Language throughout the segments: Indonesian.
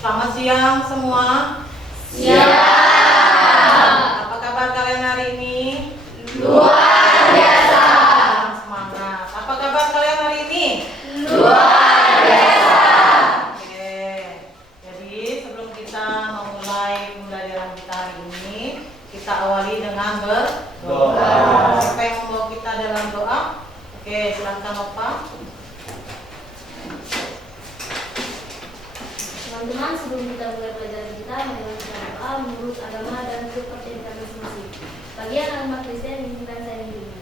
Selamat siang semua. Siap. Apa kabar kalian hari ini? Luar biasa. Semangat. Apa kabar kalian hari ini? Luar biasa. Oke. Jadi sebelum kita memulai pembelajaran kita hari ini, kita awali dengan berdoa. Siapa yang membawa kita dalam doa? Oke, silakan Bapak. Teman-teman, sebelum kita mulai pelajaran kita, mari kita berdoa menurut agama dan kepercayaan masing-masing. Bagi agama Kristen, izinkan saya mendirinya.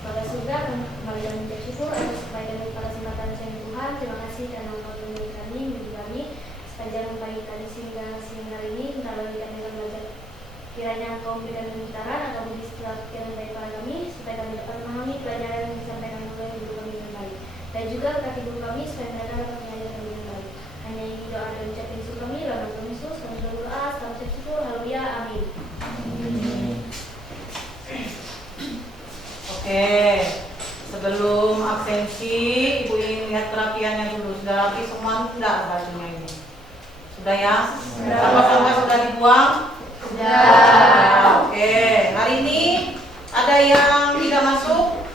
Pada surga, kembali dan mengucap syukur atas kebaikan dan kesempatan saya Tuhan. Terima kasih karena Engkau melindungi kami, mendidik kami sepanjang pagi tadi sehingga siang hari ini. Melalui kami akan belajar. Kiranya Engkau memberikan pembicaraan akan menjadi setelah pikiran dari para kami, supaya kami dapat memahami pelajaran yang disampaikan oleh guru kami dengan baik. Dan juga kaki guru kami supaya mereka dapat mengajarkan dengan baik. Hanya ini doa dan ucapan Yesus kami, dalam nama Yesus kami berdoa, selamat syukur, haleluya, amin. Oke, sebelum absensi, Ibu ingin lihat perapiannya dulu. Sudah rapi semua enggak bajunya ini? Sudah ya? Sampah-sampah sudah dibuang? Sudah. Oke, hari ini ada yang tidak masuk?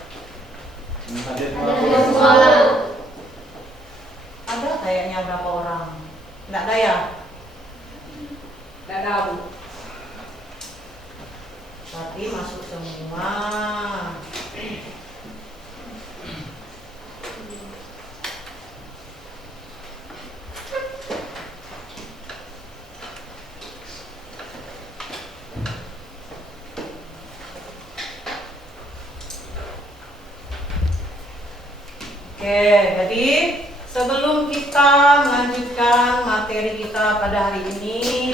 Ada semua. Ada kayaknya berapa orang? Enggak ada ya? Tidak ada, Bu. Berarti masuk semua. Oke, jadi sebelum kita melanjutkan materi kita pada hari ini,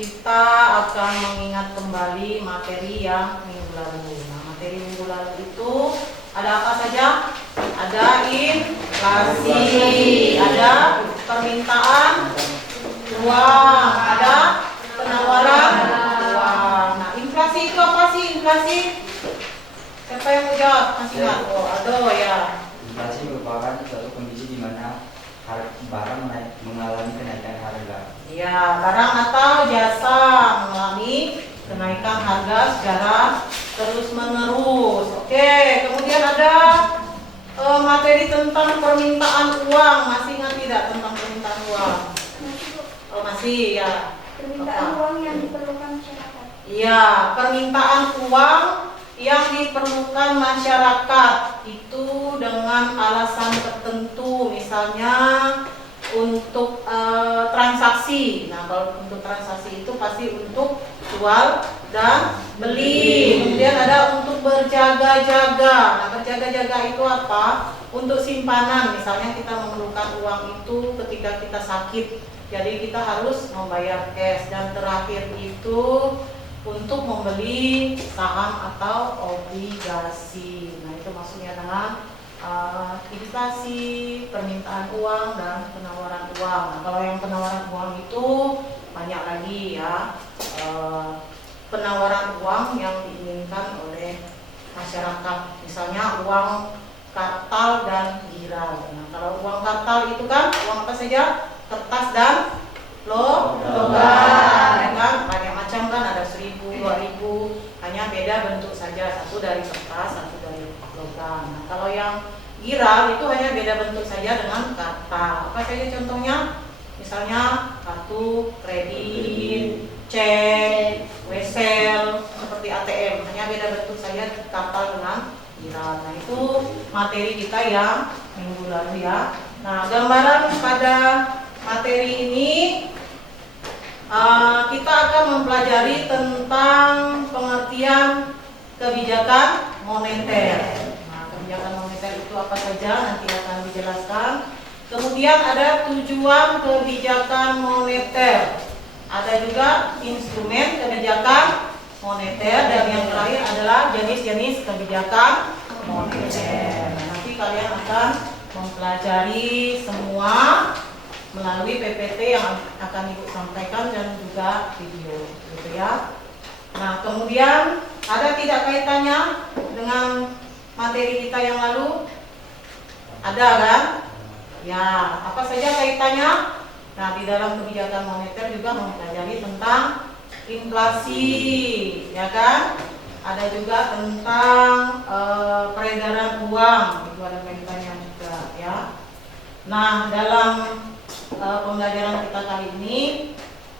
kita akan mengingat kembali materi yang minggu lalu. Nah, materi minggu lalu itu ada apa saja? Ada inflasi, ada permintaan uang, ada penawaran uang. Nah, inflasi itu apa sih? Inflasi? Siapa yang mau jawab? Masih nggak? Oh, aduh ya. Inflasi merupakan suatu kondisi di mana barang mengalami kenaikan harga. Ya, barang atau jasa mengalami kenaikan harga secara terus-menerus. Oke, kemudian ada materi tentang permintaan uang. Masih ingat tidak tentang permintaan uang? Oh, masih ya. Permintaan uang yang diperlukan masyarakat. Iya, permintaan uang yang diperlukan masyarakat itu dengan alasan tertentu, misalnya untuk transaksi. Nah, kalau untuk transaksi itu pasti untuk jual dan beli. Kemudian ada untuk berjaga-jaga. Nah, berjaga-jaga itu apa? Untuk simpanan. Misalnya kita memerlukan uang itu ketika kita sakit, jadi kita harus membayar cash. Dan terakhir itu untuk membeli saham atau obligasi. Nah, itu maksudnya dengan inflasi, permintaan uang, dan penawaran uang. Nah, kalau yang penawaran uang itu banyak lagi ya, penawaran uang yang diinginkan oleh masyarakat. Misalnya uang kartal dan giral. Nah, kalau uang kartal itu kan uang apa saja? Kertas dan logam, ya kan? Banyak macam kan, ada 1.000, 2.000, hanya beda bentuk saja, satu dari kertas, satu dari logam. Nah, kalau yang giral itu hanya beda bentuk saja dengan kartal. Apa saja contohnya? Misalnya kartu kredit, cek, wesel, seperti ATM, hanya beda bentuk saja kartal dengan giral. Nah, itu materi kita yang minggu lalu ya. Nah, gambaran pada materi ini kita akan mempelajari tentang pengertian kebijakan moneter. Nah, kebijakan moneter itu apa saja nanti akan dijelaskan. Kemudian ada tujuan kebijakan moneter. Ada juga instrumen kebijakan moneter, dan yang terakhir adalah jenis-jenis kebijakan moneter. Nah, nanti kalian akan mempelajari semua melalui PPT yang akan Ibu sampaikan dan juga video, gitu ya. Nah, kemudian ada tidak kaitannya dengan materi kita yang lalu? Ada kan? Ya, apa saja kaitannya? Nah, di dalam kebijakan moneter juga mempelajari tentang inflasi, ya kan? Ada juga tentang peredaran uang, itu ada kaitannya juga, ya. Nah, dalam pembelajaran kita kali ini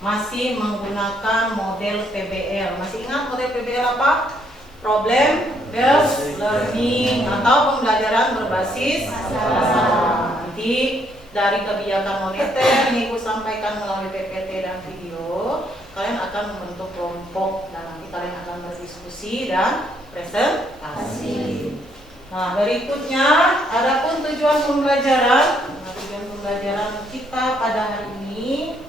masih menggunakan model PBL. Masih ingat model PBL apa? Problem based learning atau pembelajaran berbasis masalah. Jadi dari kebijakan moneter ini Ibu sampaikan melalui PPT dan video, kalian akan membentuk kelompok dan nanti kalian akan berdiskusi dan presentasi. Nah, berikutnya adapun tujuan pembelajaran. Nah, tujuan pembelajaran kita pada hari ini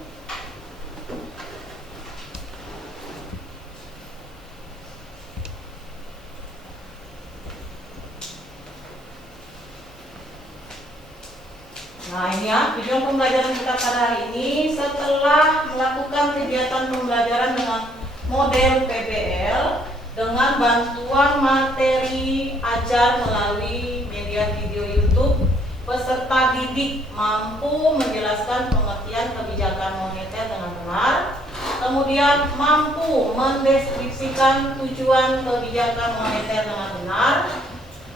Nah, ini ya, tujuan pembelajaran kita pada hari ini setelah melakukan kegiatan pembelajaran dengan model PBL dengan bantuan materi ajar melalui media video YouTube, peserta didik mampu menjelaskan pengertian kebijakan moneter dengan benar, kemudian mampu mendeskripsikan tujuan kebijakan moneter dengan benar,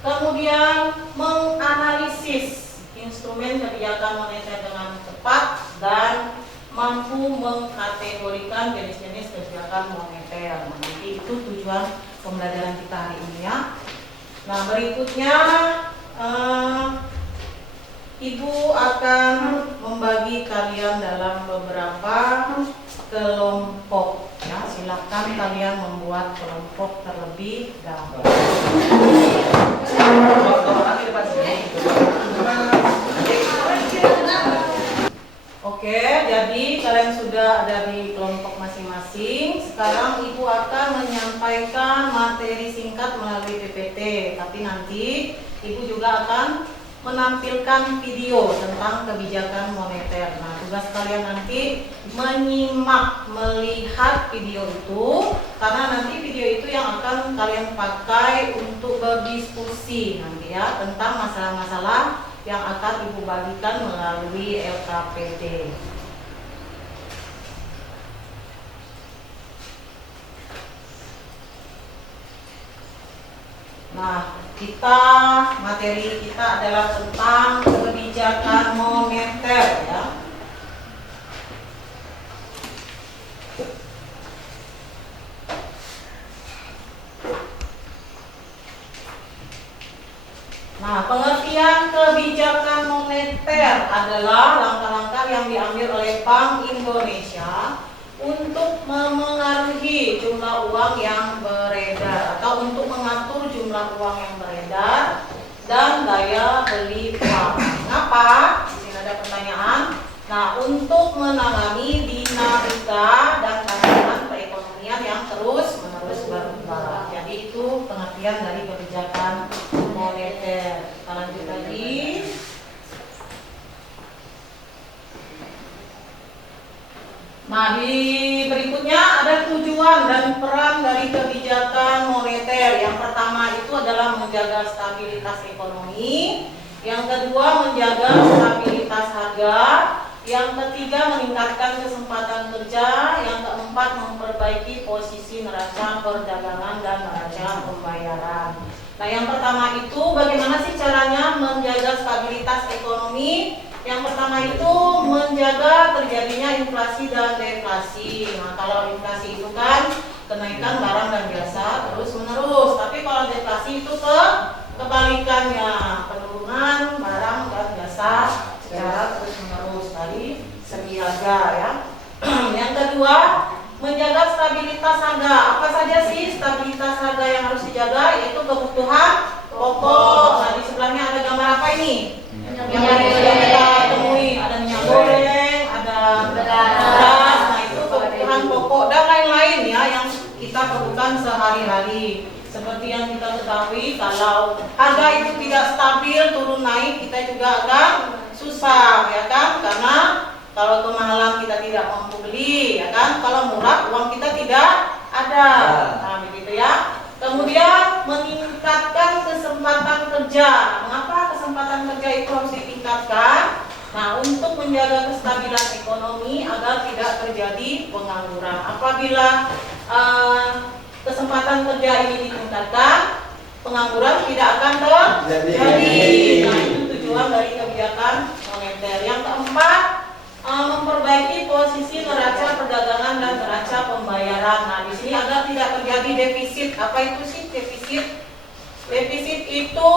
kemudian menganalisis instrumen kebijakan moneter dengan tepat dan mampu mengkategorikan jenis-jenis kebijakan moneter. Nanti itu tujuan pembelajaran kita hari ini ya. Nah, berikutnya Ibu akan membagi kalian dalam beberapa kelompok ya. Silakan kalian membuat kelompok terlebih dahulu. Oke, jadi kalian sudah ada di kelompok masing-masing. Sekarang Ibu akan menyampaikan materi singkat melalui PPT. Tapi nanti Ibu juga akan menampilkan video tentang kebijakan moneter. Nah, tugas kalian nanti menyimak, melihat video itu, karena nanti video itu yang akan kalian pakai untuk berdiskusi nanti ya tentang masalah-masalah yang akan Ibu bagikan melalui LKPD. Nah, materi kita adalah tentang kebijakan moneter ya. Nah, pengertian kebijakan moneter adalah langkah-langkah yang diambil oleh Bank Indonesia untuk memengaruhi jumlah uang yang beredar atau untuk mengatur jumlah uang yang beredar dan daya beli uang. Mengapa? Di sini ada pertanyaan. Nah, untuk menangani dinamika dan tantangan perekonomian yang terus-menerus berubah. Jadi itu pengertian dari kebijakan moneter. Kita lanjut lagi. Nah, di berikutnya ada tujuan dan peran dari kebijakan moneter. Yang pertama itu adalah menjaga stabilitas ekonomi, yang kedua menjaga stabilitas harga, yang ketiga meningkatkan kesempatan kerja, yang keempat memperbaiki posisi neraca perdagangan dan neraca pembayaran. Nah, yang pertama itu bagaimana sih caranya menjaga stabilitas ekonomi? Yang pertama itu menjaga terjadinya inflasi dan deflasi. Nah, kalau inflasi itu kan kenaikan barang dan jasa terus menerus. Tapi kalau deflasi itu kebalikannya, penurunan barang dan jasa secara terus menerus dari segi harga ya. Yang kedua, menjaga stabilitas harga. Apa saja sih stabilitas harga yang harus dijaga? Yaitu kebutuhan pokok. Nah, di sebelahnya ada gambar apa ini? Yang kita temui ada minyak goreng, ada beras. Nah, itu kebutuhan pokok dan lain-lain ya yang kita perlukan sehari-hari. Seperti yang kita ketahui, kalau harga itu tidak stabil, turun naik, kita juga akan susah ya kan? Karena kalau kemahalan kita tidak mampu beli ya kan? Kalau murah uang kita tidak ada. Nah, begitu ya. Kemudian meningkatkan kesempatan kerja. Mengapa kesempatan kerja itu harus ditingkatkan? Nah, untuk menjaga kestabilan ekonomi agar tidak terjadi pengangguran. Apabila kesempatan kerja ini ditingkatkan, pengangguran tidak akan terjadi. Nah, itu tujuan dari kebijakan moneter. Yang keempat, memperbaiki posisi neraca perdagangan dan neraca pembayaran. Nah, di sini agar tidak terjadi defisit. Apa itu sih defisit? Defisit itu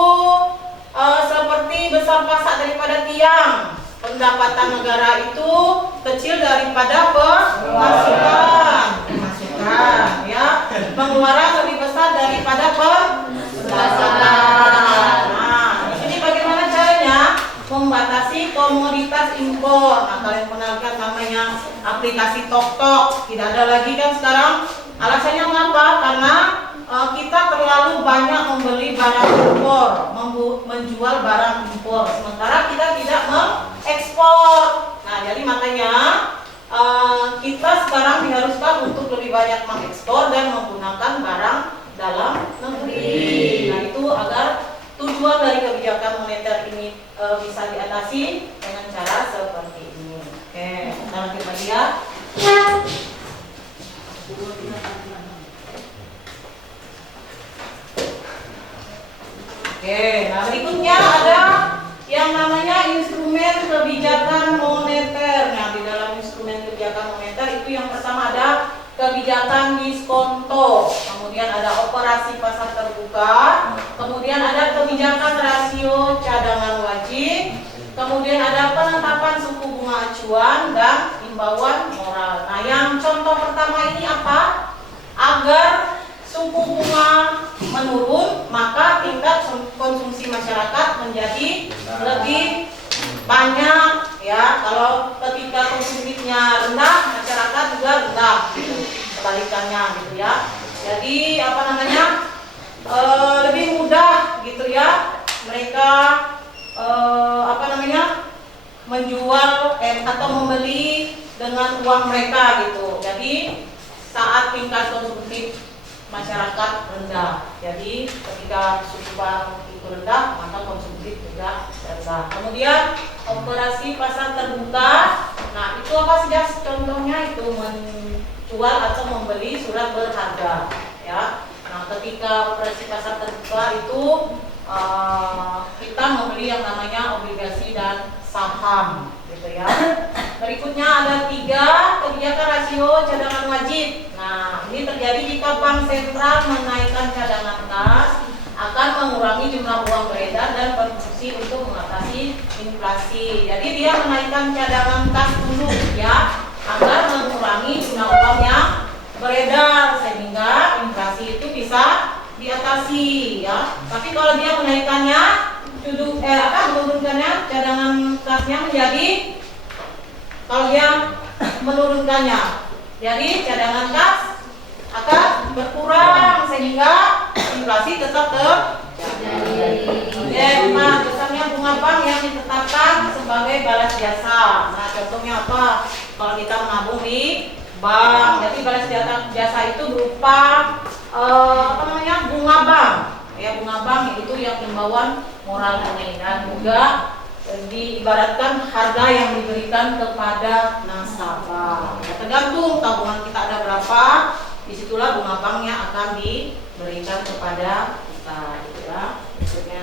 seperti besar pasak daripada tiang. Pendapatan negara itu kecil daripada pemasukan, ya. Pengeluaran lebih besar daripada pendapatan. Nah, di sini bagaimana caranya? Membatasi komoditas impor. Nah, kalian pernah lihat namanya aplikasi TokTok. Tidak ada lagi kan sekarang. Alasannya mengapa? Karena kita terlalu banyak membeli barang impor, menjual barang impor, sementara kita tidak mengekspor. Nah, jadi makanya kita sekarang diharuskan untuk lebih banyak mengekspor dan menggunakan barang dalam negeri. Nah, itu agar tujuan dari kebijakan moneter ini bisa diatasi dengan cara seperti ini. Oke, kita lanjut lagi ya. Oke, nah berikutnya ada yang namanya instrumen kebijakan moneter. Nah, di dalam instrumen kebijakan moneter itu yang pertama ada kebijakan diskonto, kemudian ada operasi pasar terbuka, kemudian ada kebijakan rasio cadangan wajib, kemudian ada penetapan suku bunga acuan dan imbauan moral. Nah, yang contoh pertama ini apa? Agar suku bunga menurun, maka tingkat konsumsi masyarakat menjadi lebih banyak, ya. Kalau ketika konsumsinya rendah, masyarakat juga rendah, gitu. Kebalikannya, gitu ya. Jadi apa namanya, lebih mudah, gitu ya, mereka apa namanya, menjual atau membeli dengan uang mereka, gitu. Jadi saat tingkat konsumsi masyarakat rendah, jadi ketika suku bunga itu rendah, maka konsumsi juga rendah. Kemudian operasi pasar terbuka. Nah, itu apa saja contohnya? Itu menjual atau membeli surat berharga, ya. Nah, ketika operasi pasar terbuka itu kita membeli yang namanya obligasi dan saham, gitu ya. Berikutnya ada 3 kebijakan rasio cadangan wajib. Nah, ini terjadi jika bank sentral menaikkan cadangan kas, akan mengurangi jumlah uang beredar dan berfungsi untuk mengatasi inflasi. Jadi dia menaikkan cadangan kas dulu, ya, agar mengurangi jumlah uang yang beredar sehingga inflasi itu bisa diatasi, ya. Tapi kalau dia menaikkannya, menurunkannya cadangan kasnya menjadi, kalau dia menurunkannya, jadi cadangan kas akan berkurang sehingga inflasi tetap terjadi. Nah, besarnya bunga bank yang ditetapkan sebagai balas jasa. Nah, contohnya apa? Kalau kita menabung di bank, jadi balas jasa itu berupa bunga bank. Ya, bunga bank itu yang imbauan moral tunai, dan juga diibaratkan harga yang diberikan kepada nasabah. Ya, tergantung tabungan kita ada berapa, disitulah bunga bank yang akan diberikan kepada kita, gitu ya. Maksudnya.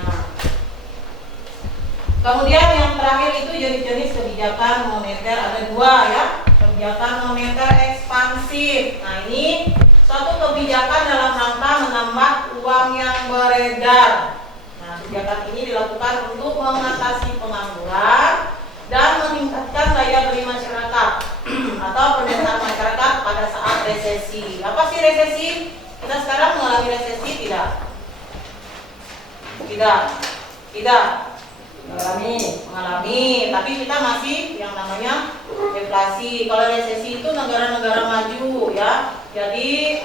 Kemudian yang terakhir itu jenis-jenis kebijakan moneter, ada 2, ya. Kebijakan moneter ekspansif. Nah, ini suatu kebijakan dalam rangka menambah uang yang beredar. Nah, kebijakan ini dilakukan untuk mengatasi pengangguran dan meningkatkan daya beli masyarakat atau pendapatan masyarakat pada saat resesi. Apa sih resesi? Kita sekarang mengalami resesi tidak? Tidak. Mengalami, tapi kita masih yang namanya deflasi. Kalau resesi itu negara-negara maju, ya. Jadi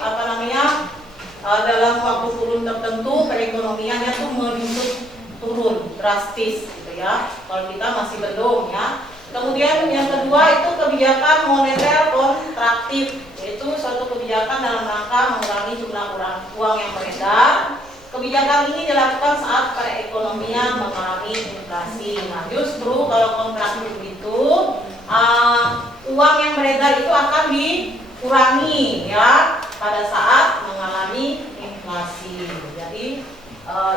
dalam waktu turun tertentu perekonomiannya tuh menyusut turun drastis, gitu ya. Kalau kita masih belum, ya. Kemudian yang kedua itu kebijakan moneter kontraktif, yaitu suatu kebijakan dalam rangka mengurangi jumlah uang yang beredar kebijakan ini dilakukan saat perekonomian mengalami inflasi. Nah, justru kalau kontrak begitu, uang yang beredar itu akan dikurangi ya pada saat mengalami inflasi. Jadi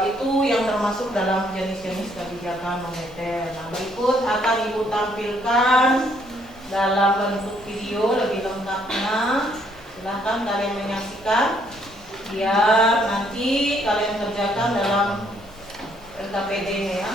itu yang termasuk dalam jenis-jenis kebijakan moneter. Nah, berikut akan Ibu tampilkan dalam bentuk video lebih lengkapnya. Silahkan kalian menyaksikan biar nanti kalian kerjakan dalam LKPD ya.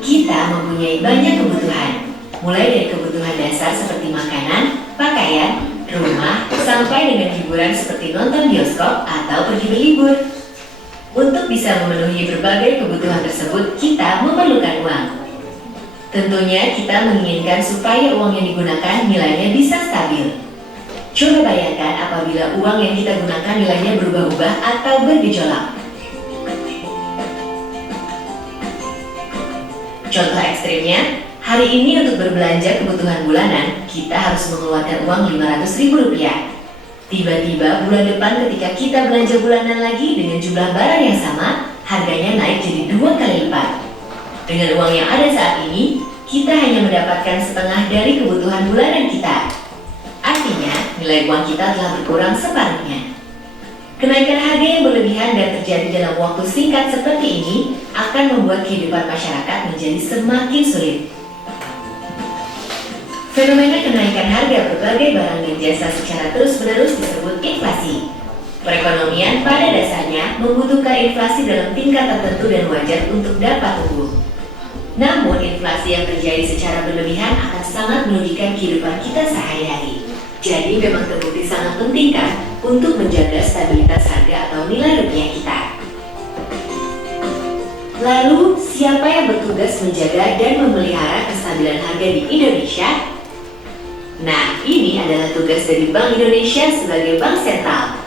Kita mempunyai banyak kebutuhan, mulai dari kebutuhan dasar seperti makanan, pakaian, rumah, sampai dengan hiburan seperti nonton bioskop atau pergi berlibur. Untuk bisa memenuhi berbagai kebutuhan tersebut, kita memerlukan uang. Tentunya kita menginginkan supaya uang yang digunakan nilainya bisa stabil. Coba bayangkan apabila uang yang kita gunakan nilainya berubah-ubah atau bergejolak. Contoh ekstrimnya, hari ini untuk berbelanja kebutuhan bulanan, kita harus mengeluarkan uang Rp500.000. Tiba-tiba bulan depan ketika kita belanja bulanan lagi dengan jumlah barang yang sama, harganya naik jadi 2 kali lipat. Dengan uang yang ada saat ini, kita hanya mendapatkan setengah dari kebutuhan bulanan kita. Artinya, nilai uang kita telah berkurang separuhnya. Kenaikan harga yang berlebihan dan terjadi dalam waktu singkat seperti ini akan membuat kehidupan masyarakat menjadi semakin sulit. Fenomena kenaikan harga berbagai barang dan jasa secara terus-menerus disebut inflasi. Perekonomian pada dasarnya membutuhkan inflasi dalam tingkat tertentu dan wajar untuk dapat tumbuh. Namun, inflasi yang terjadi secara berlebihan akan sangat merugikan kehidupan kita sehari-hari. Jadi memang terbukti sangat penting kan untuk menjaga stabilitas harga atau nilai rupiah kita. Lalu, siapa yang bertugas menjaga dan memelihara kestabilan harga di Indonesia? Nah, ini adalah tugas dari Bank Indonesia sebagai bank sentral.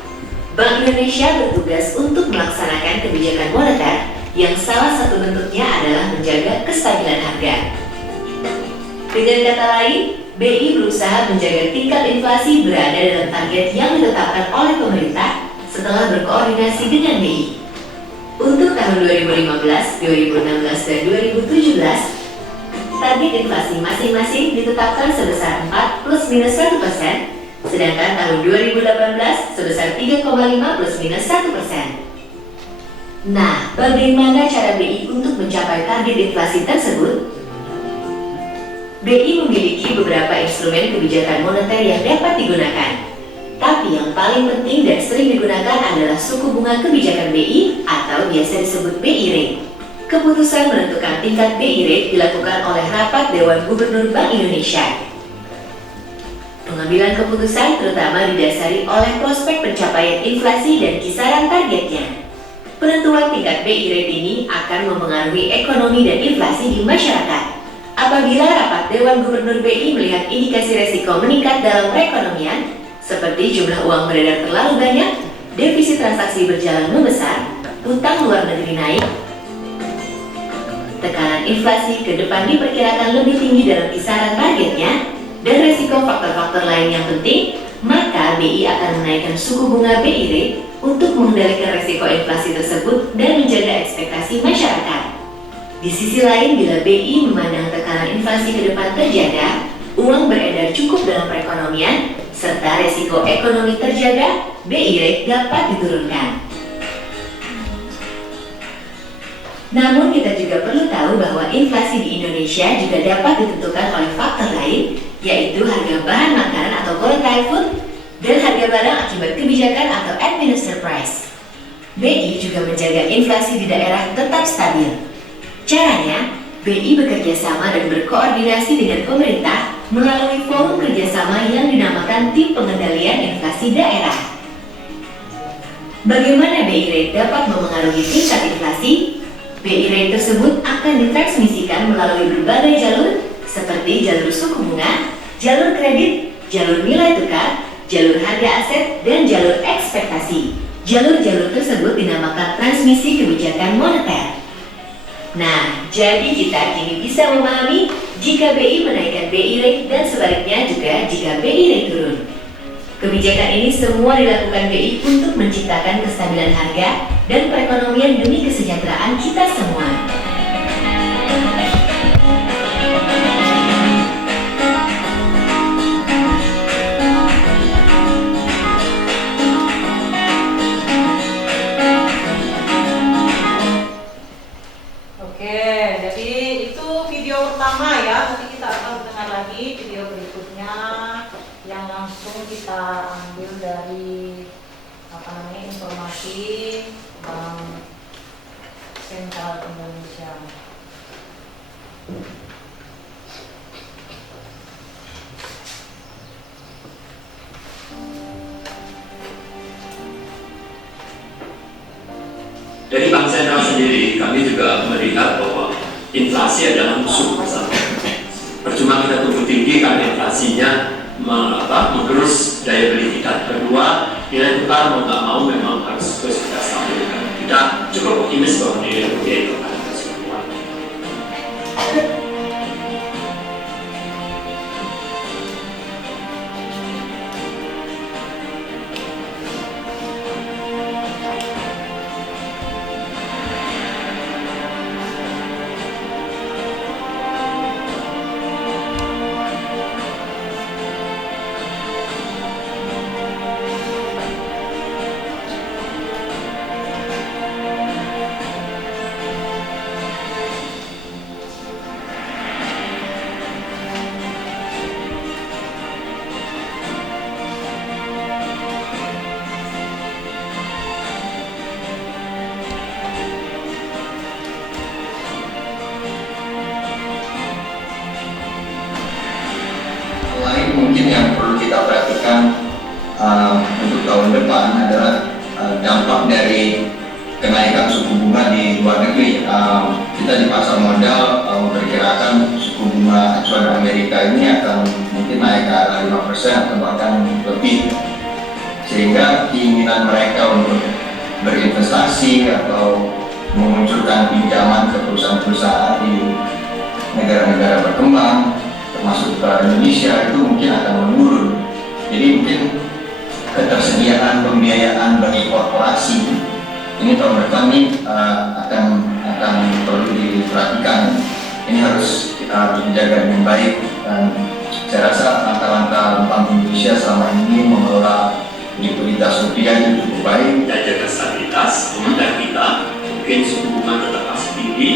Bank Indonesia bertugas untuk melaksanakan kebijakan moneter yang salah satu bentuknya adalah menjaga kestabilan harga. Dengan kata lain, BI berusaha menjaga tingkat inflasi berada dalam target yang ditetapkan oleh pemerintah setelah berkoordinasi dengan BI. Untuk tahun 2015, 2016, dan 2017, target inflasi masing-masing ditetapkan sebesar 4 plus minus 1%, sedangkan tahun 2018 sebesar 3,5 plus minus 1%. Nah, bagaimana cara BI untuk mencapai target inflasi tersebut? BI memiliki beberapa instrumen kebijakan moneter yang dapat digunakan. Tapi yang paling penting dan sering digunakan adalah suku bunga kebijakan BI atau biasa disebut BI Rate. Keputusan menentukan tingkat BI Rate dilakukan oleh rapat Dewan Gubernur Bank Indonesia. Pengambilan keputusan terutama didasari oleh prospek pencapaian inflasi dan kisaran targetnya. Penentuan tingkat BI Rate ini akan mempengaruhi ekonomi dan inflasi di masyarakat. Apabila rapat Dewan Gubernur BI melihat indikasi resiko meningkat dalam perekonomian, seperti jumlah uang beredar terlalu banyak, defisit transaksi berjalan membesar, utang luar negeri naik, tekanan inflasi ke depan diperkirakan lebih tinggi dalam kisaran targetnya, dan resiko faktor-faktor lain yang penting, maka BI akan menaikkan suku bunga BI Rate untuk mengendalikan resiko inflasi tersebut dan menjaga ekspektasi masyarakat. Di sisi lain, bila BI memandang tekanan inflasi ke depan terjaga, uang beredar cukup dalam perekonomian, serta resiko ekonomi terjaga, BI Rate dapat diturunkan. Namun kita juga perlu tahu bahwa inflasi di Indonesia juga dapat ditentukan oleh faktor lain, yaitu harga bahan makanan atau volatile food, dan harga barang akibat kebijakan atau administered price. BI juga menjaga inflasi di daerah tetap stabil. Caranya, BI bekerja sama dan berkoordinasi dengan pemerintah melalui forum kerjasama yang dinamakan Tim Pengendalian Inflasi Daerah. Bagaimana BI Rate dapat memengaruhi tingkat inflasi? BI Rate tersebut akan ditransmisikan melalui berbagai jalur seperti jalur suku bunga, jalur kredit, jalur nilai tukar, jalur harga aset, dan jalur ekspektasi. Jalur-jalur tersebut dinamakan transmisi kebijakan moneter. Nah, jadi kita kini bisa memahami jika BI menaikkan BI rate dan sebaliknya juga jika BI rate turun. Kebijakan ini semua dilakukan BI untuk menciptakan kestabilan harga dan perekonomian demi kesejahteraan kita semua. Oke, jadi itu video pertama ya. Nanti kita akan dengar lagi video berikutnya yang langsung kita ambil dari informasi Bank Sentral Indonesia. Dari Bank Sentral sendiri, kami juga melihat bahwa inflasi adalah musuh bersama. Percuma kita tumbuh tinggi karena inflasinya menggerus daya beli kita. Kedua, nilai tukar mau nggak mau memang harus terus kita stabilkan. Kita cukup optimis bahwa nilai rupiah itu akan terus kuat. Lain mungkin yang perlu kita perhatikan untuk tahun depan adalah dampak dari kenaikan suku bunga di luar negeri. Kita di pasar modal memperkirakan suku bunga acuan Amerika ini akan mungkin naik ke arah 5% atau bahkan lebih, sehingga keinginan mereka untuk berinvestasi atau memunculkan pinjaman ke perusahaan-perusahaan di negara-negara berkembang termasuk Indonesia itu mungkin akan menurun. Jadi mungkin ketersediaan pembiayaan bagi korporasi ini tahun depan ini akan perlu diperhatikan. Ini harus kita dijaga dengan baik, dan saya rasa langkah-langkah Bank Indonesia selama ini mengelola likuiditas rupiah itu cukup baik. Kita jaga stabilitas moneter kita, mungkin suku bunga tetap masih tinggi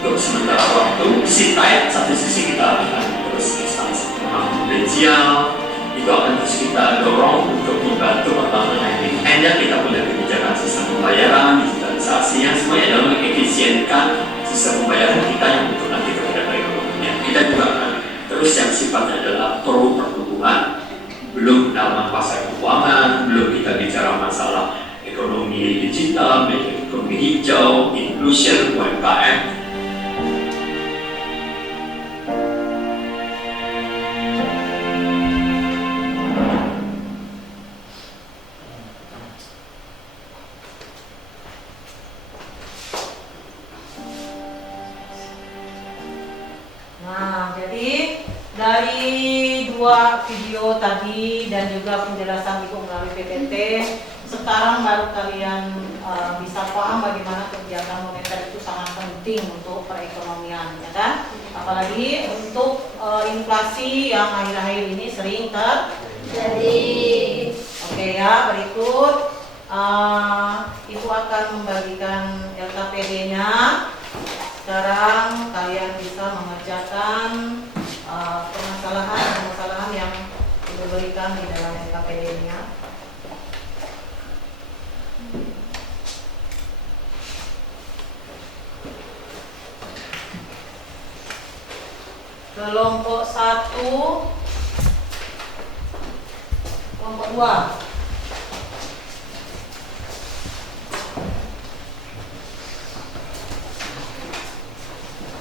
untuk sementara waktu. Tight, satu sisi kita akan terus ekspansi potensial, itu akan terus kita dorong untuk membantu pertambangan ini. Hanya kita punya kebijakan sistem pembayaran, digitalisasi yang semuanya adalah mengefisienkan sistem pembayaran kita yang untuk nanti kepada perekonomian. Kita juga akan terus yang sifatnya adalah pro pertumbuhan. Belum dalam pasar keuangan, belum kita bicara masalah ekonomi digital, ekonomi hijau, inclusion, UMKM. Nah, jadi dari dua video tadi dan juga penjelasan Ibu melalui PPT, sekarang baru kalian bisa paham bagaimana kebijakan moneter itu sangat penting untuk perekonomian, ya kan? Apalagi untuk inflasi yang akhir-akhir ini sering terjadi. Oke ya, berikut Ibu akan membagikan LKPD-nya. Sekarang kalian bisa mengerjakan permasalahan yang diberikan di dalam LKPD-nya. Kelompok 1, kelompok 2.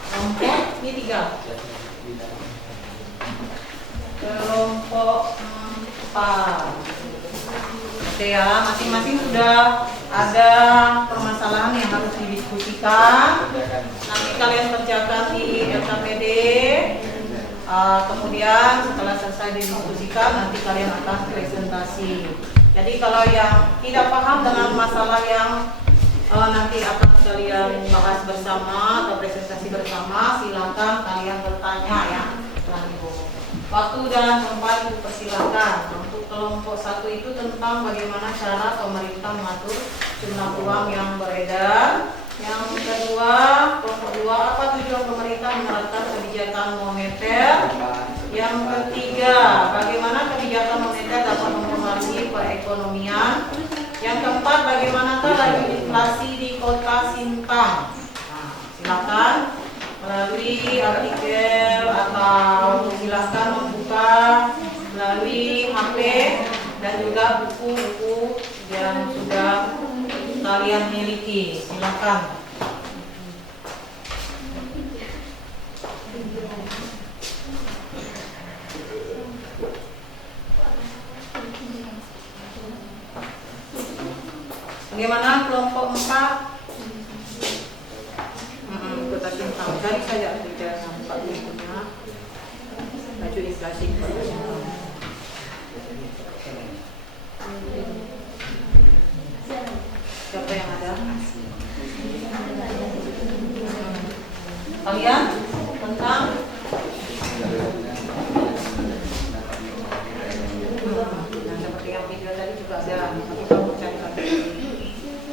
Kelompok ini 3. Kelompok 4. depan. Oke ya, masing-masing sudah ada permasalahan yang harus didiskusikan. Nanti kalian kerjakan di LKPD. Kemudian setelah selesai didiskusikan, nanti kalian akan presentasi. Jadi kalau yang tidak paham dengan masalah yang nanti akan kalian bahas bersama atau presentasi bersama, silakan kalian bertanya ya. Waktu dan tempat dipersilakan. Untuk kelompok 1 itu tentang bagaimana cara pemerintah mengatur jumlah uang yang beredar. Yang kedua, kelompok 2, apa tujuan pemerintah menerapkan kebijakan moneter. Yang ketiga, bagaimana kebijakan moneter dapat mempengaruhi perekonomian. Yang keempat, bagaimanakah laju inflasi di kota Sintang. Nah, silakan melalui artikel atau silakan membuka melalui HP dan juga buku-buku yang sudah kalian miliki. Silakan. Bagaimana kelompok 4? Kota Sintang. Cari saja di dalam Pak bukunya. Laju inflasi Kota Sintang. Siapa yang ada? Kalian tentang seperti yang video tadi juga ada. Tapi kamu cari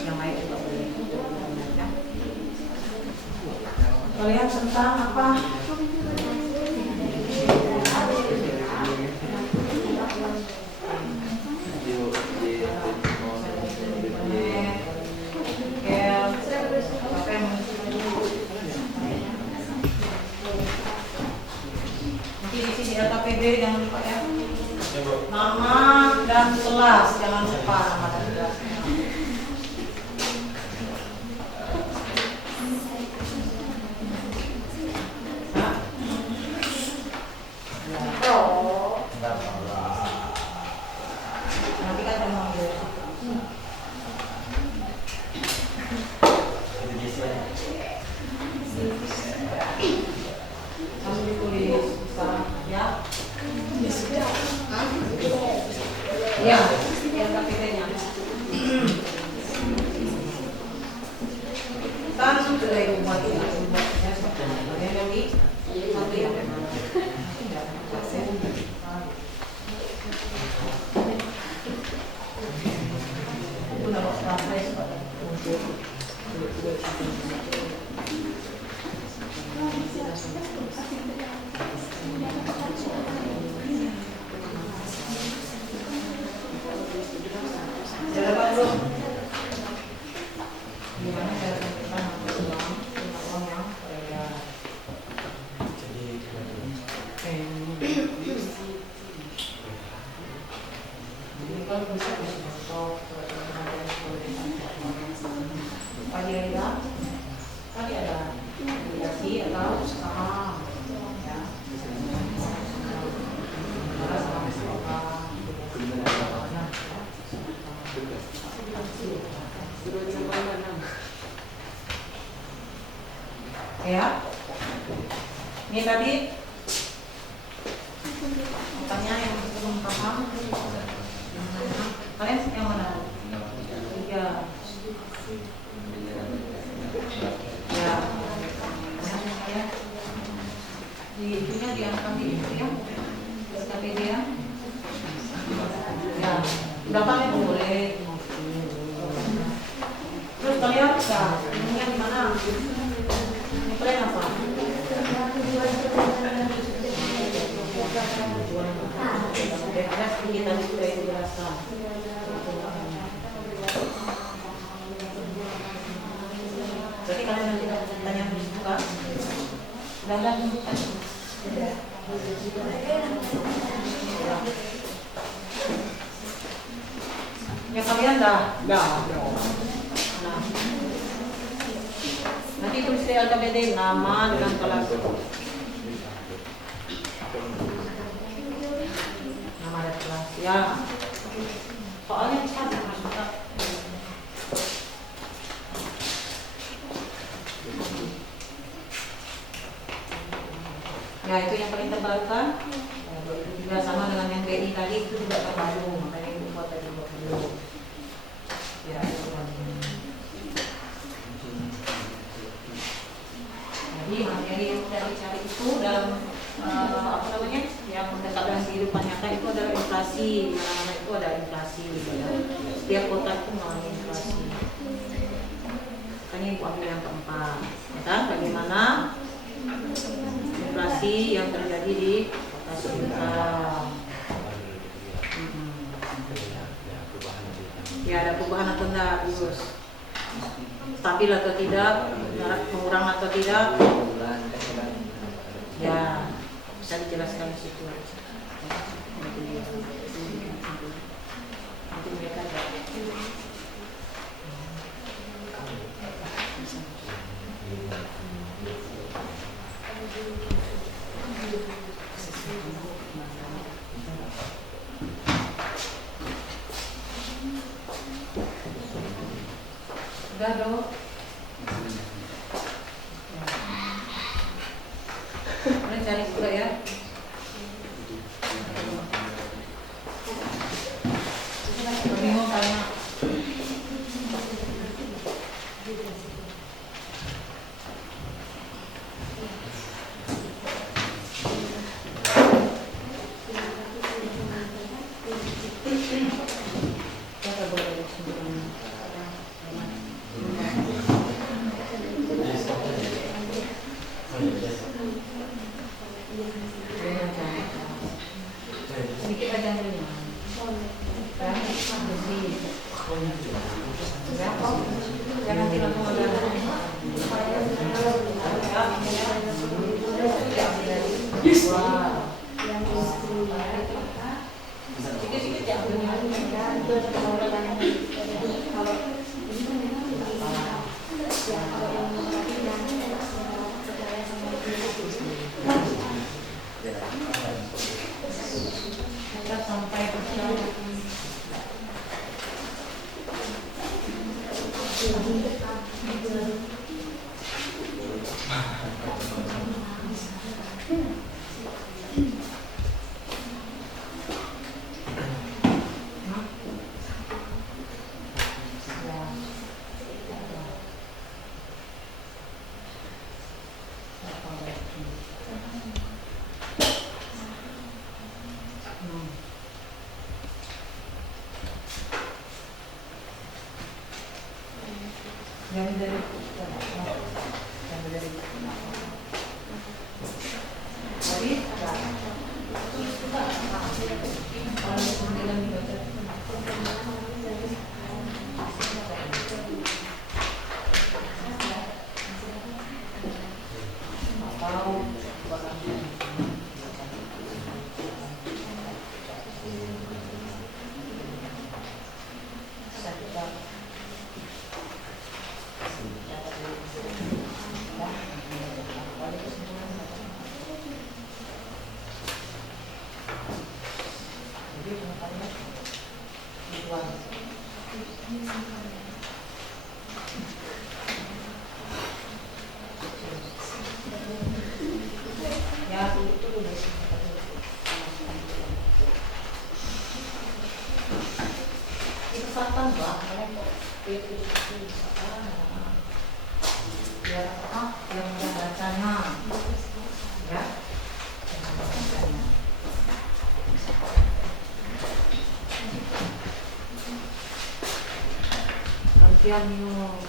yang lain juga boleh. Ya. Kalian tentang apa? Nanti di sini LKPD jangan lupa ya. Nama dan kelas jangan lupa nama dan kelasnya. Nanti kan saya mau kamu ditulis bisa ya? Ya, yang KPT-nya. Kan sudah ibu buat ya, yang lagi satu ya. Gimana cara kita mengatur uang yang beredar? Jadi kan bisa untuk tadi ada obligasi atau saham ya. Ya, ini tadi pertanyaan yang belum paham. Kalian yang mana? Tiga. Ya, di itunya diangkat di itu ya, SKPD ya. Ya, belakangnya boleh. Terus kalian bisa, ininya di mana? Ini kalian apa? Ada sedikit tadi sudah dijelaskan. Berarti kalian nanti dapat pertanyaan dibuka. Sudah ada tunjukkan. Ya kalian dah. Nah. Nanti tulis di LKPD nama dengan kelas. Nama dan kelas. Ya, soalnya sama juga. Ya, itu yang paling terbarukan. Itu juga sama dengan yang BI tadi, itu juga terbaru, makanya ibu buat tadi dulu. Ya, itu jadi materi yang cari-cari itu dalam apa namanya, yang mendekat dengan kehidupan nyata itu adalah inflasi. Mana-mana itu ada inflasi. Ya. Setiap kota itu mengalami inflasi. Makanya ibu ambil yang keempat. Ya kan? Bagaimana inflasi yang terjadi di kota sekitar. Ya, ada perubahan atau enggak, Gus? Stabil atau tidak? Mengurang atau tidak? Ya, bisa dijelaskan di situ. Nanti mereka udah dong. Kalian cari juga ya. Bingung karena sedikit aja dulu. Jangan nanti langsung ada. Sedikit-sedikit ya. Kita sampai bersama. Jangan dari News.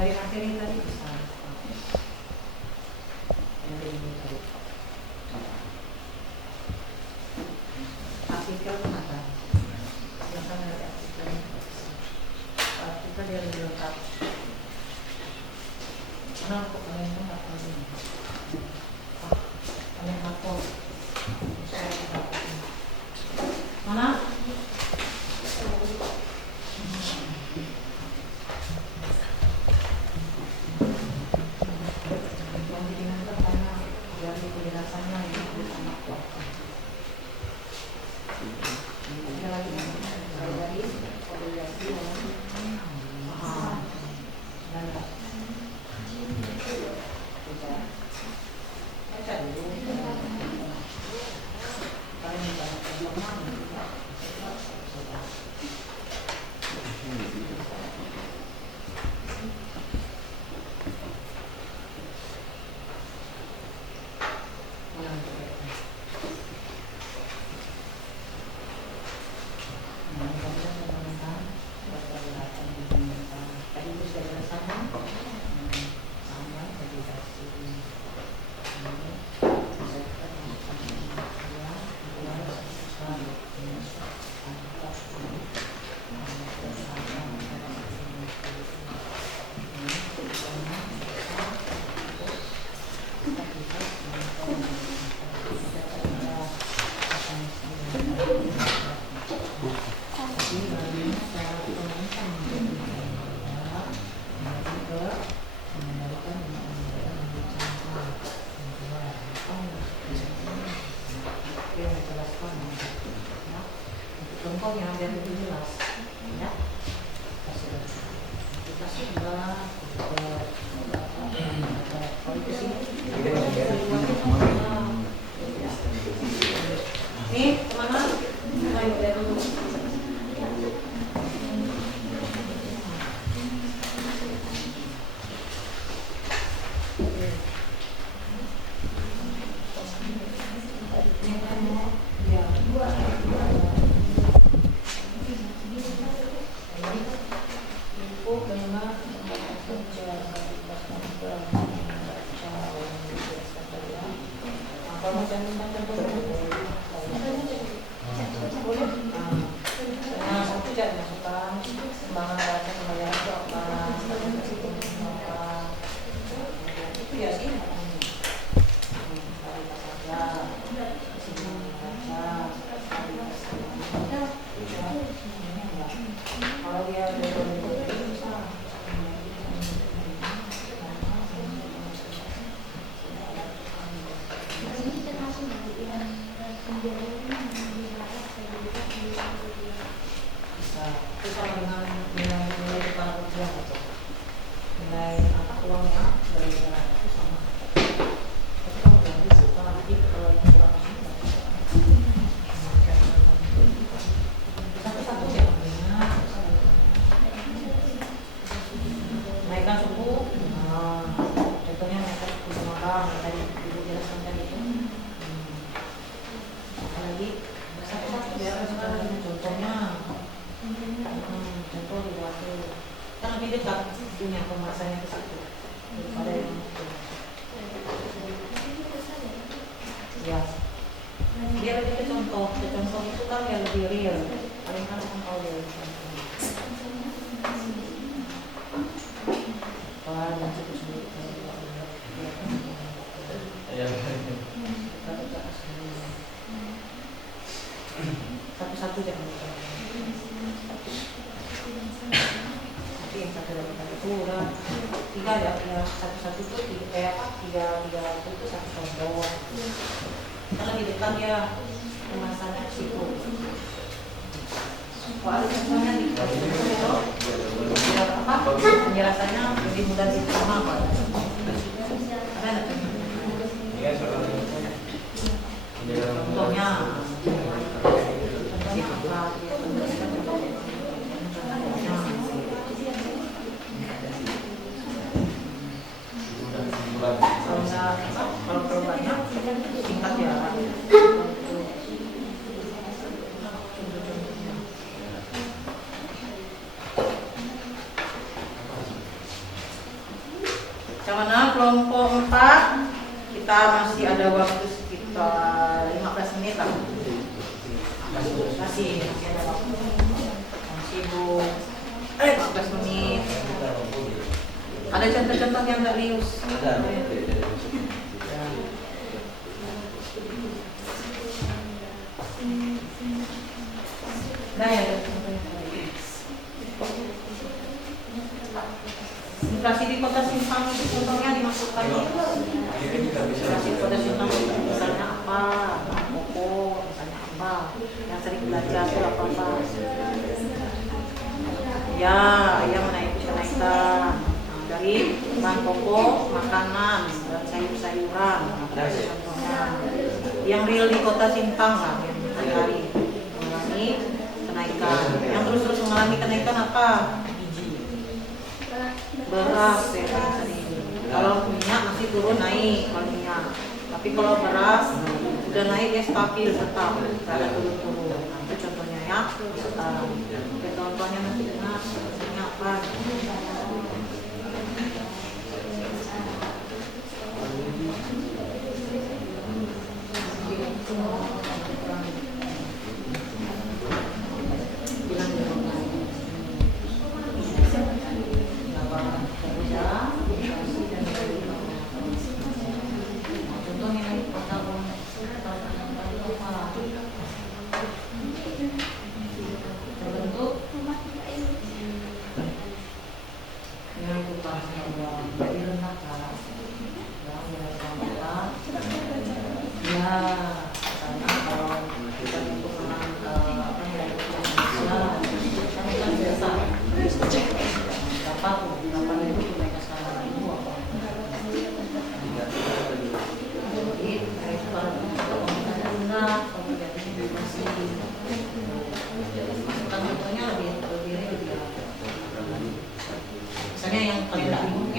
Dari materi tadi bisa. Mana? Contohnya biar lebih jelas, ya. Kita sudah nih kemana? Ayo lihat dulu. Satu-satu jangan lupa. Nanti yang satu dapat itu udah tiga ya, satu-satu tuh kayak apa? Tiga itu satu contoh. Kalau di depan ya kemasannya situ. Ada contohnya di biar apa? Penjelasannya lebih mudah diterima Pak. Ada nggak? Contohnya. Kalau banyak singkat ya. Bagaimana kelompok 4? Kita masih ada waktu sekitar 15 menit lah. Masih ada waktu. Sibuk. 15 menit. Ada contoh-contoh yang nggak lius. Nah ya, contohnya tadi. Inflasi di kota Simpang itu contohnya dimasukkan inflasi di kota Simpang itu misalnya apa, bahan pokok, misalnya apa, yang sering belajar itu apa. Ya, yang menaiki kenaikan dari bahan pokok, makanan, dan sayur-sayuran. Contohnya, yang real di kota Simpang lah, yang hari-hari mengalami kenaikan. Yang terus-terus mengalami kenaikan apa? Beras ya kan sering. Kalau minyak masih turun naik kalau minyak. Tapi kalau beras udah naik ya stabil tetap, tidak ada turun-turun. Nah, itu contohnya ya. Contohnya nanti dengar contohnya apa? Misalnya yang kalian tak bingung,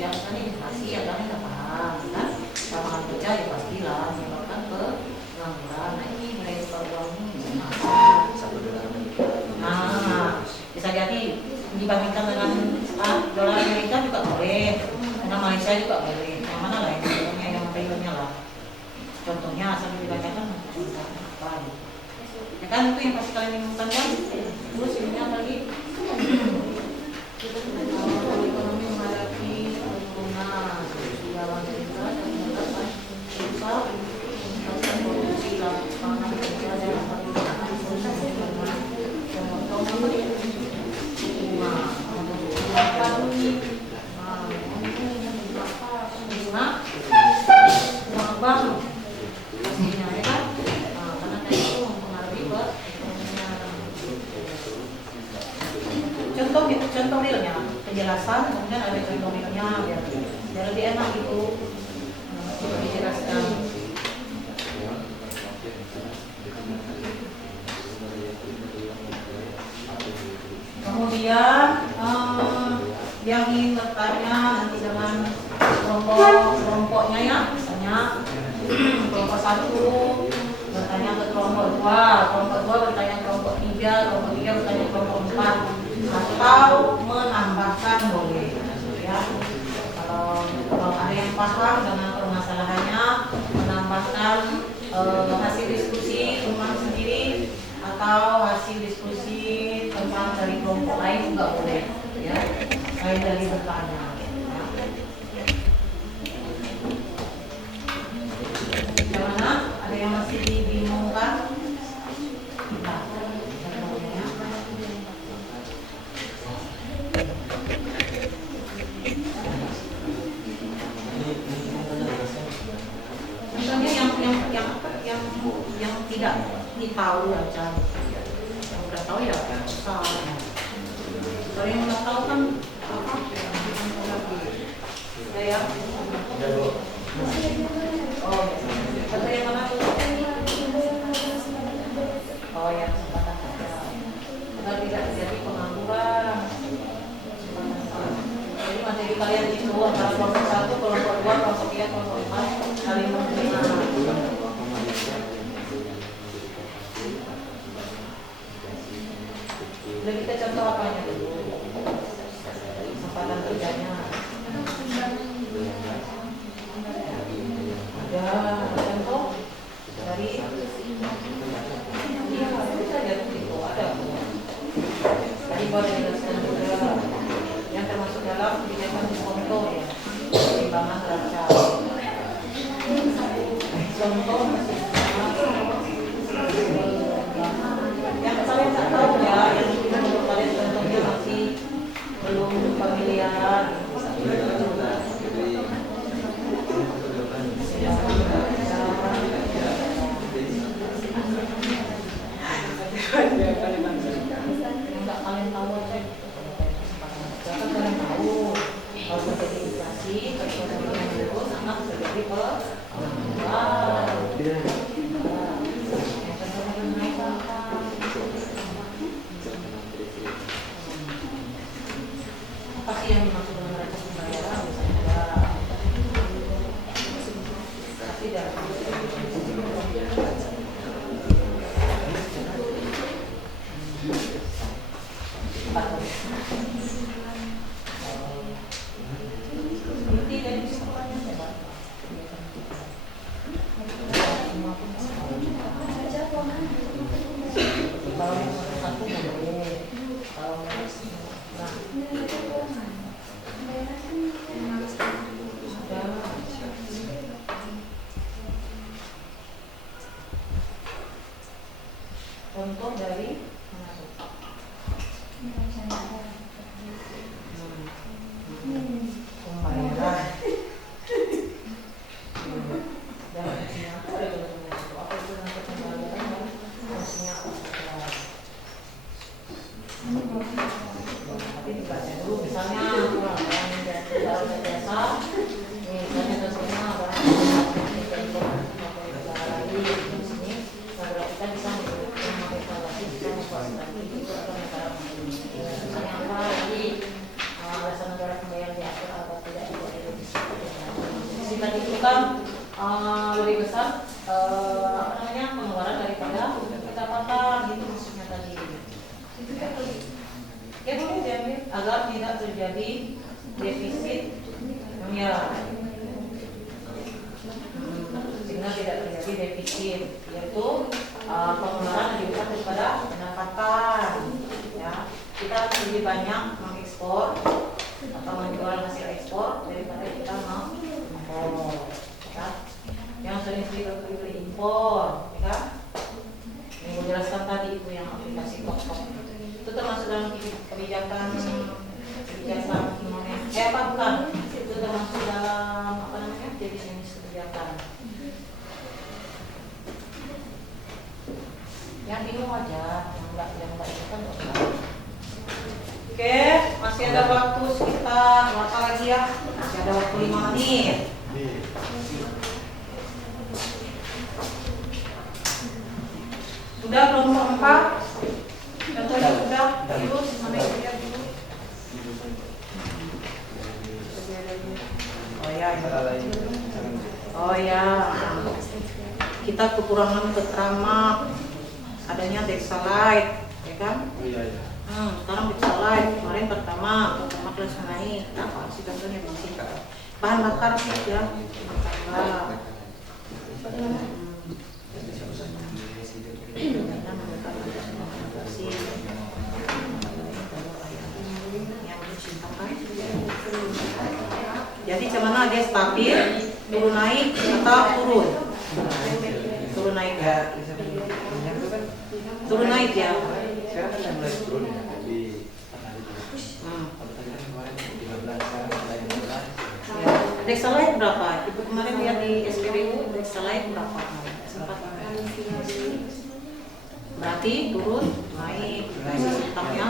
ya misalnya inflasi ya kalian tak paham kan, lapangan kerja ya pastilah menyebabkan ke pengangguran. Nah ini nilai tukar uang ini nah bisa jadi dibandingkan dengan dolar Amerika juga boleh, dengan Malaysia juga boleh. Yang mana lah yang realnya lah. Contohnya asal dibacakan apa ya kan, itu yang pasti kalian bingungkan kan. Terus ini apa lagi? Ekonomi menghadapi penurunan dalam cerita dan mendapat susah meningkatkan produksi lapangan kerja dan penggunaan contoh realnya, penjelasan, kemudian ada contoh realnya biar lebih enak itu dijelaskan. Kemudian yang ingin bertanya nanti dengan kelompoknya ya, misalnya kelompok 1 bertanya ke kelompok 2, kelompok 2 bertanya ke kelompok 3, kelompok 3 bertanya ke kelompok 4, atau menambahkan boleh ya. Kalau ada yang paham dengan permasalahannya, menambahkan hasil diskusi teman sendiri atau hasil diskusi teman dari kelompok lain juga boleh ya, selain dari bertanya ya. Bagaimana? Ada yang masih dibingungkan? Yang tidak ditahu aja, yang udah tahu ya usah. Kalau yang udah tahu kan apa? Ya. Oh, kata yang mana tuh? Oh ya, kesempatan kerja. Agar tidak terjadi pengangguran. Jadi materi kalian itu antara kelompok 1, kelompok 2, kelompok 3, kelompok 4 saling menerima. Boleh kita contoh apanya dulu? Kesempatan kerjanya. Ada contoh dari iya bisa jadi itu ada. Tadi boleh dijelaskan juga yang termasuk dalam kebijakan diskonto ya, pertimbangan neraca. Contoh masih yang Apa sih yang dimaksud dengan neraca pembayaran? Tapi contoh dari pembayaran. Misalnya jasa, misalnya contohnya kita bisa misalnya apa lagi alasan negara pembayaran diatur atau tidak dibuat di tadi itu kan lebih besar pengeluaran daripada pendapatan gitu maksudnya tadi. Ya boleh diambil agar tidak terjadi defisit sehingga tidak terjadi defisit, yaitu pengeluaran lebih besar daripada pendapatan. Ya, kita harus lebih banyak mengekspor atau menjual hasil ekspor daripada kita mengimpor. Ya. Yang sering beli impor, ya kan? Yang gue jelaskan tadi itu yang aplikasi TokTok. Itu termasuk dalam kebijakan bukan? Itu termasuk dalam jenis kebijakan. Yang bingung aja, yang enggak itu kan enggak. Oke, masih ada waktu sekitar berapa lagi ya? Masih ada waktu 5 menit. Sudah belum keempat? Contohnya sudah, terus mana yang sudah dulu? Oh ya, kita kekurangan ketramak, adanya Dexalite, ya kan? Sekarang Dexalite, kemarin pertama kelas naik, apa sih contohnya di sini? Bahan bakar sih ya, jadi cuman dia stabil, turun naik atau turun? Turun naik ya? Turun naik ya? Sekarang kan mulai turun ya di Dexalite berapa? Ibu kemarin lihat di SPBU Dexalite berapa? Sempat berarti turun, naik, sistemnya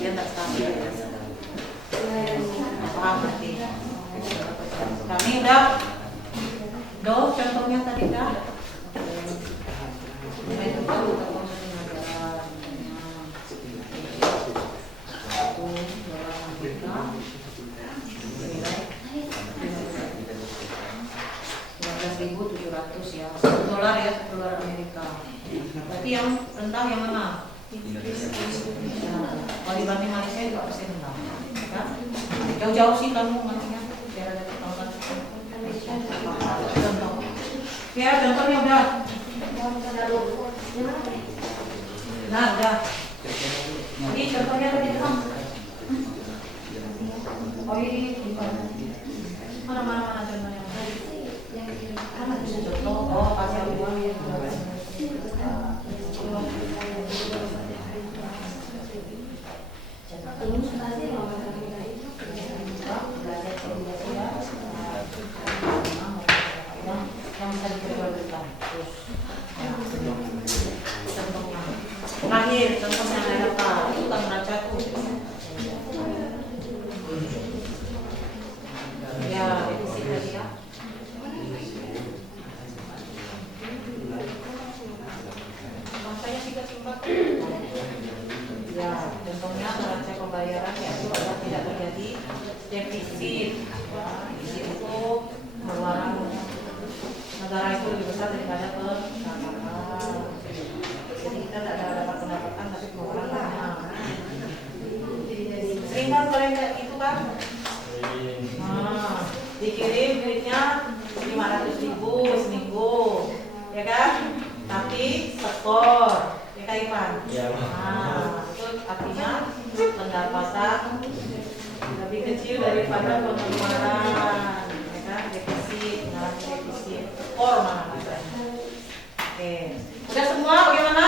dia tidak stabil. Paham berarti? Kami udah contohnya tadi dah. $19.700 ya, $1 ya, $1 Amerika. Berarti yang rendah yang mana? Kalau dibanding Malaysia juga pasti rendah. Ya? Jauh-jauh sih kamu maksudnya biar ada ketahuan. Contoh. Ya, contohnya udah. Nah, udah. Jadi contohnya tadi kan. Oh ini mana contohnya? Contoh, pasal uang yang yang bisa diperjualbelikan. Contohnya, terakhir contohnya apa? Itu kan neraca tuh. Ya, defisit tadi ya. negara itu lebih besar daripada pendapatan. Jadi kita tidak dapat pendapatan tapi pengeluaran banyak. Sering kan kalian kayak gitu kan? Nah, dikirim duitnya 500.000 seminggu, ya kan? Tapi setor, ya kan Ipan? Nah, itu artinya pendapatan lebih kecil daripada pengeluaran, ya kan? Defisit, mengalami defisit, skor mana katanya. Oke, udah semua bagaimana?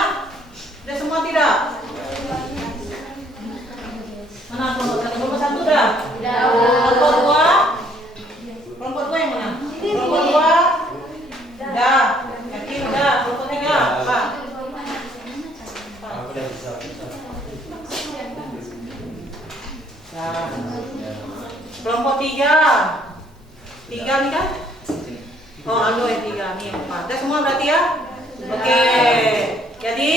Udah semua tidak? Mana kelompok satu udah? Kelompok dua? Kelompok dua yang mana? Kelompok dua? Udah. Yakin udah? Kelompok tiga? Pak? Ya. Kelompok tiga? Tiga nih kan? Oh, anu ya tiga nih empat. Udah semua berarti ya? Oke. Jadi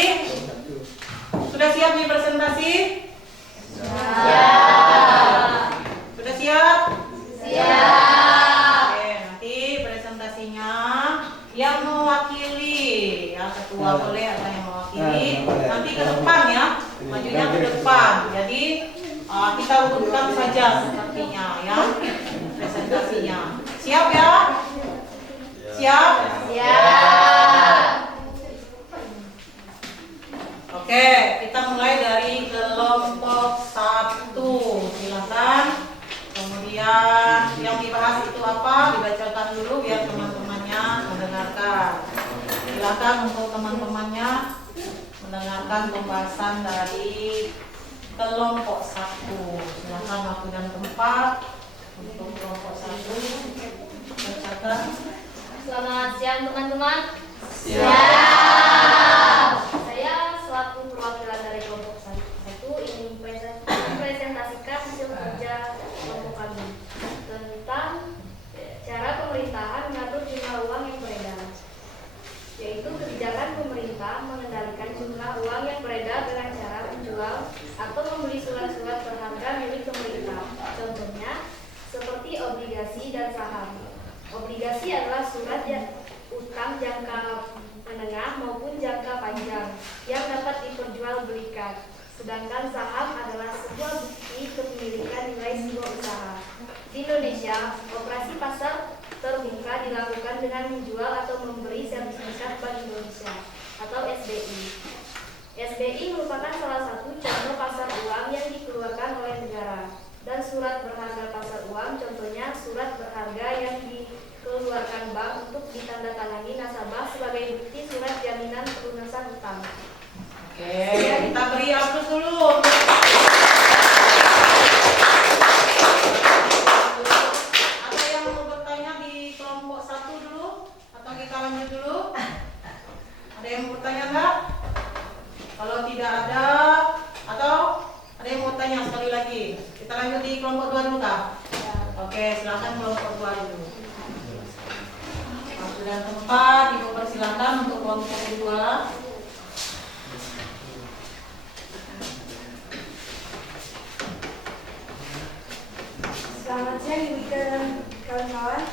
sudah siap nih presentasi? Sudah siap? Oke, nanti presentasinya yang mewakili, ya ketua boleh atau yang mewakili. Nanti ke depan ya, majunya ke depan. Jadi kita urutkan saja sepertinya ya presentasinya. Siap ya? Siap? Oke, kita mulai dari kelompok 1. Silakan. Kemudian yang dibahas itu apa? Dibacakan dulu biar teman-temannya mendengarkan. Silakan untuk teman-temannya mendengarkan pembahasan dari kelompok 1. Silakan waktu dan tempat untuk kelompok 1. Bacakan. Selamat siang teman-teman. Saya selaku perwakilan dari kelompok 1 ingin mempresentasikan hasil kerja kelompok kami tentang cara pemerintahan mengatur jumlah uang yang beredar, yaitu kebijakan pemerintah mengendalikan jumlah uang yang beredar dengan cara menjual atau membeli surat-surat berharga milik pemerintah. Contohnya seperti obligasi dan saham. Obligasi adalah surat utang jangka menengah maupun jangka panjang yang dapat diperjualbelikan. Sedangkan saham adalah sebuah bukti kepemilikan nilai sebuah usaha. Di Indonesia, operasi pasar terbuka dilakukan dengan menjual atau memberi sertifikat Bank Indonesia atau SBI. SBI merupakan salah satu contoh pasar uang yang dikeluarkan oleh negara. Dan surat berharga pasar uang, contohnya surat berharga yang dikeluarkan bank untuk ditandatangani nasabah sebagai bukti surat jaminan pelunasan utang. Oke, kita beri aplaus dulu. Ada yang mau bertanya di kelompok 1 dulu? Atau kita lanjut dulu? Ada yang mau bertanya enggak? Kalau tidak ada, atau ada yang mau tanya sekali lagi? Kita lanjut di kelompok 2 dulu kah? Oke, silakan kelompok 2 dulu. Waktu dan tempat dipersilakan untuk kelompok 2. Selamat siang Ibu Ika dan kawan-kawan.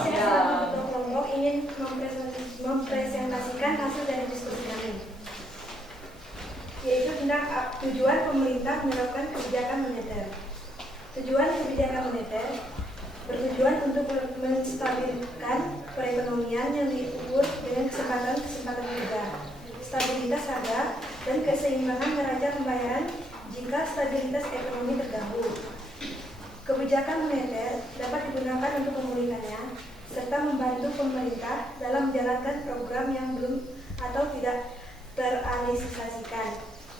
Saya selaku ketua kelompok ingin mempresentasikan hasil dari diskusi kami, yaitu tentang tujuan pemerintah menerapkan kebijakan moneter. Tujuan kebijakan moneter bertujuan untuk menstabilkan perekonomian yang diukur dengan kesempatan kerja, stabilitas harga, dan keseimbangan neraca pembayaran jika stabilitas ekonomi terganggu. Kebijakan moneter dapat digunakan untuk memulihkannya serta membantu pemerintah dalam menjalankan program yang belum atau tidak terrealisasikan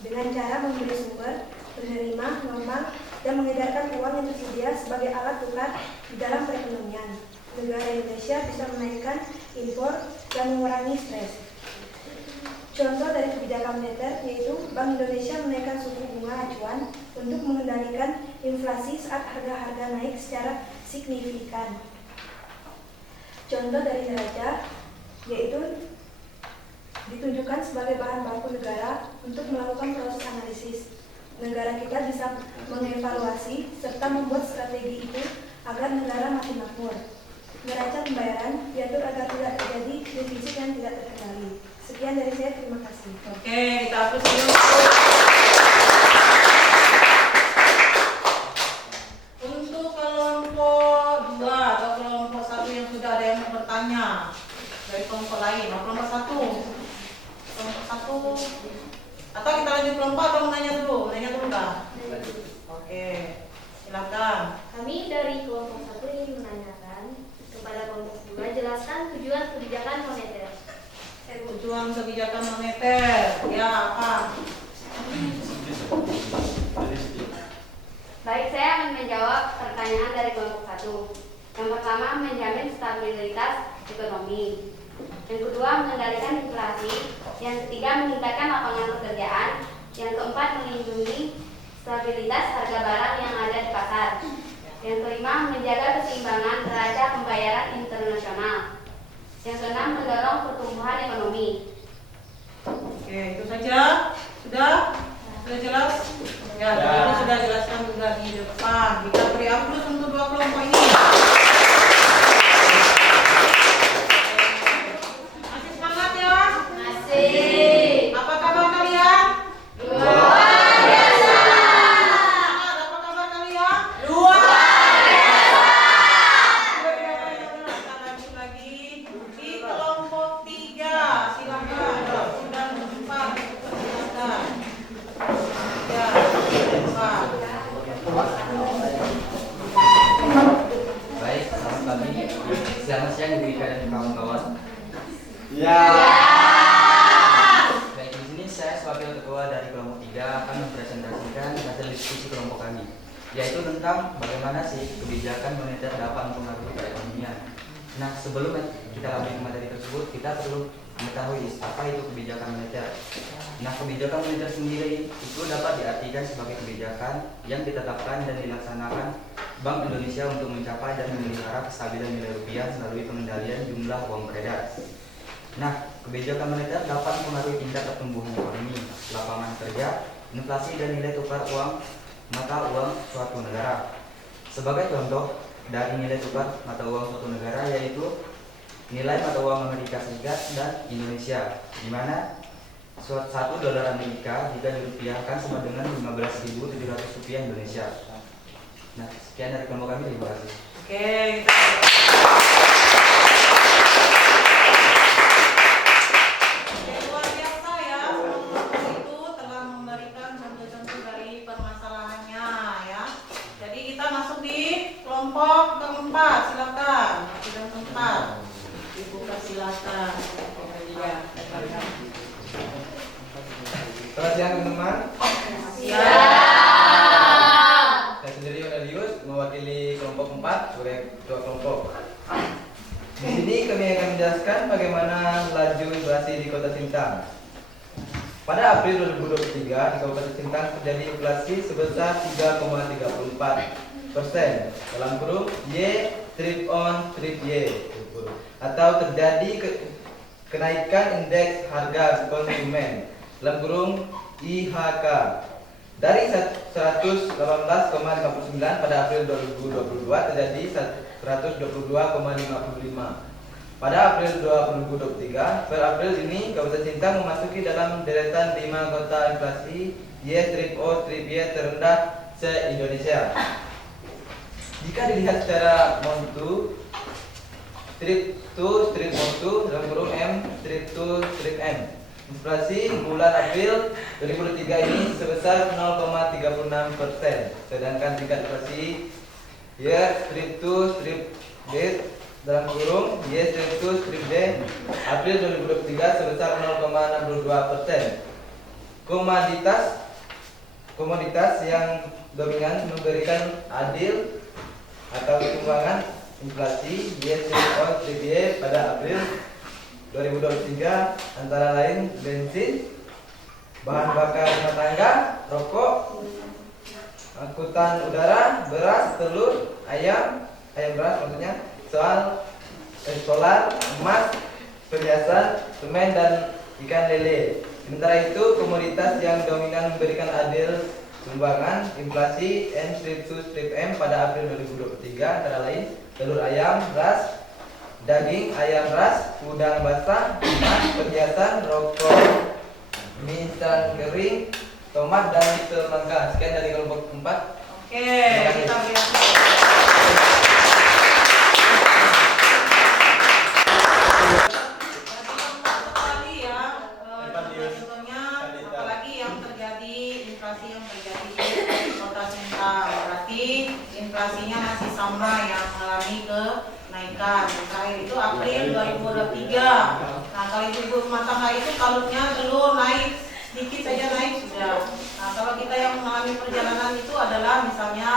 dengan cara memberi sumber, menerima, normal, dan mengedarkan uang yang tersedia sebagai alat tukar di dalam perekonomian. Negara Indonesia bisa menaikkan impor dan mengurangi stres. Contoh dari kebijakan moneter yaitu Bank Indonesia menaikkan suku bunga acuan untuk mengendalikan inflasi saat harga-harga naik secara signifikan. Contoh dari neraca yaitu ditunjukkan sebagai bahan baku negara untuk melakukan proses analisis. Negara kita bisa mengevaluasi serta membuat strategi itu agar negara makin makmur. neraca pembayaran diatur agar tidak terjadi defisit yang tidak terkendali. Sekian dari saya, terima kasih. Oke, kita apresiasi. Untuk kelompok 2 atau kelompok 1 yang sudah ada yang mau bertanya dari kelompok lain, kelompok 1. Kelompok 1. Atau kita lanjut kelompok atau menanya dulu? Menanya dulu kah? Oke, silakan. Kami dari kelompok 1 ingin menanyakan kepada kelompok 2, jelaskan tujuan kebijakan moneter. Tujuan kebijakan moneter, ya apa? Baik, saya akan menjawab pertanyaan dari kelompok 1. Yang pertama, menjamin stabilitas ekonomi. Yang kedua, mengendalikan inflasi. Yang ketiga, meningkatkan lapangan pekerjaan. Yang keempat, melindungi stabilitas harga barang yang ada di pasar. Yang kelima, menjaga keseimbangan neraca pembayaran internasional. Yang keenam, mendorong pertumbuhan ekonomi. Oke, itu saja. Sudah? Sudah jelas? Ya, tadi sudah jelaskan juga di depan. Kita beri aplaus untuk 2 kelompok ini. Masih semangat ya? Masih. Apa kabar kalian? Luar biasa. Semangat, apa kabar kalian? Luar biasa. Kita lanjut lagi di kelompok 3. Silakan. Sudah 4. Silakan. Ya, 4. Baik, selamat pagi. Selamat siang Ibu Ika dan kawan-kawan. Ya. Baik, di sini saya sebagai ketua dari kelompok 3 akan mempresentasikan hasil diskusi kelompok kami, yaitu tentang bagaimana sih kebijakan moneter dapat mempengaruhi perekonomian. Nah, sebelum kita lanjut ke materi tersebut, kita perlu mengetahui apa itu kebijakan moneter. Nah, kebijakan moneter sendiri itu dapat diartikan sebagai kebijakan yang ditetapkan dan dilaksanakan Bank Indonesia untuk mencapai dan memelihara kestabilan nilai rupiah melalui pengendalian jumlah uang beredar. Nah, kebijakan moneter dapat mempengaruhi tingkat pertumbuhan ekonomi, lapangan kerja, inflasi dan nilai tukar uang mata uang suatu negara. Sebagai contoh dari nilai tukar mata uang suatu negara yaitu nilai mata uang Amerika Serikat dan Indonesia, di mana $1 Amerika jika dirupiahkan sama dengan 15.700 rupiah Indonesia. Nah, sekian dari kelompok kami, terima kasih. Oke, luar biasa ya, kelompok itu telah memberikan contoh-contoh dari permasalahannya ya. Jadi kita masuk di kelompok keempat, silakan. Kelompok keempat, dibuka silakan. Selamat siang teman-teman. Siap. Saya sendiri Yonelius mewakili kelompok 4 sebagai ketua kelompok. Di sini kami akan menjelaskan bagaimana laju inflasi di Kota Sintang. Pada April 2023 di Kabupaten Sintang terjadi inflasi sebesar 3,34% dalam kurung Y strip on strip Y atau terjadi kenaikan indeks harga konsumen dalam kurung IHK dari 118,59 pada April 2022 terjadi 122,55 pada April 2023. Per April ini Kabupaten Sintang memasuki dalam deretan 5 kota inflasi Y strip O strip Y terendah se-Indonesia. Jika dilihat secara montu, strip 2 strip montu dalam kurung M strip 2 strip M, inflasi bulan April 2023 ini sebesar 0,36%, sedangkan tingkat inflasi Y strip 2 strip D dalam kurung Y strip 2 strip D April 2023 sebesar 0,62%. Komoditas yang dominan memberikan adil atau keseimbangan inflasi Y strip O strip Y pada April 2023 antara lain bensin, bahan bakar rumah tangga, rokok, angkutan udara, beras, telur, ayam beras maksudnya, solar, emas, perhiasan, semen dan ikan lele. Sementara itu komoditas yang dominan memberikan adil sumbangan inflasi N strip 2 strip M pada April 2023 antara lain telur ayam, beras, daging ayam ras, udang basah, emas, perhiasan, rokok, mie instan kering, tomat, dan semangka. Sekian dari kelompok 4. Oke, kita lihat. Apalagi yang terjadi inflasi yang terjadi di Kota Sintang, berarti inflasinya masih sama yang mengalami kenaikan. Misalnya itu April 2023. Nah, kalau ibu rumah tangga itu kalutnya telur naik sedikit saja naik sudah. Nah, kalau kita yang mengalami perjalanan itu adalah misalnya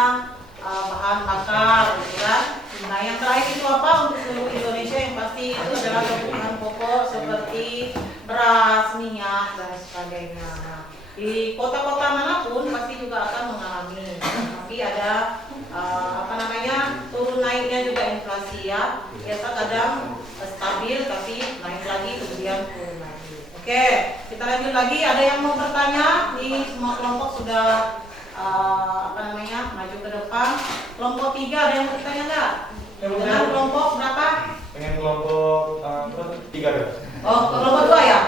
bahan bakar, gitu kan. Nah, yang terakhir itu apa untuk seluruh Indonesia yang pasti itu adalah kebutuhan pokok seperti beras, minyak, dan sebagainya. Nah, di kota-kota manapun pasti juga akan mengalami. Tapi ada turun naiknya juga inflasi ya. Biasa kadang stabil tapi naik lagi kemudian turun lagi. Oke, kita lanjut lagi. Ada yang mau bertanya? Di semua kelompok sudah maju ke depan. Kelompok 3 ada yang bertanya enggak? Dengan kelompok berapa? Dengan kelompok 3 deh. Oh, kelompok 2 ya?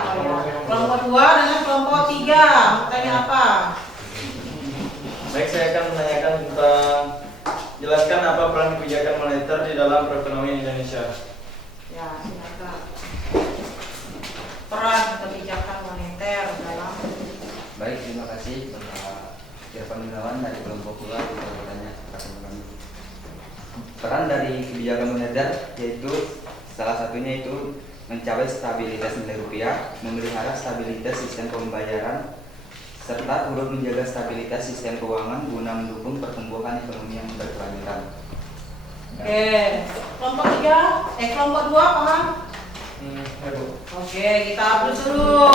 Kelompok 2 dengan kelompok 3. Bertanya apa? Baik, saya akan menanyakan tentang jelaskan apa peran kebijakan moneter di dalam perekonomian Indonesia. Ya, silakan. Peran kebijakan moneter dalam. Baik, terima kasih Bapak Irfan Gunawan dari kelompok 2 untuk bertanya kepada kami. Peran dari kebijakan moneter yaitu salah satunya itu mencapai stabilitas nilai rupiah, memelihara stabilitas sistem pembayaran, serta turut menjaga stabilitas sistem keuangan guna mendukung pertumbuhan ekonomi yang berkelanjutan. Oke, kelompok 3, kelompok 2 paham? Ya, Bu. Oke, kita upload dulu.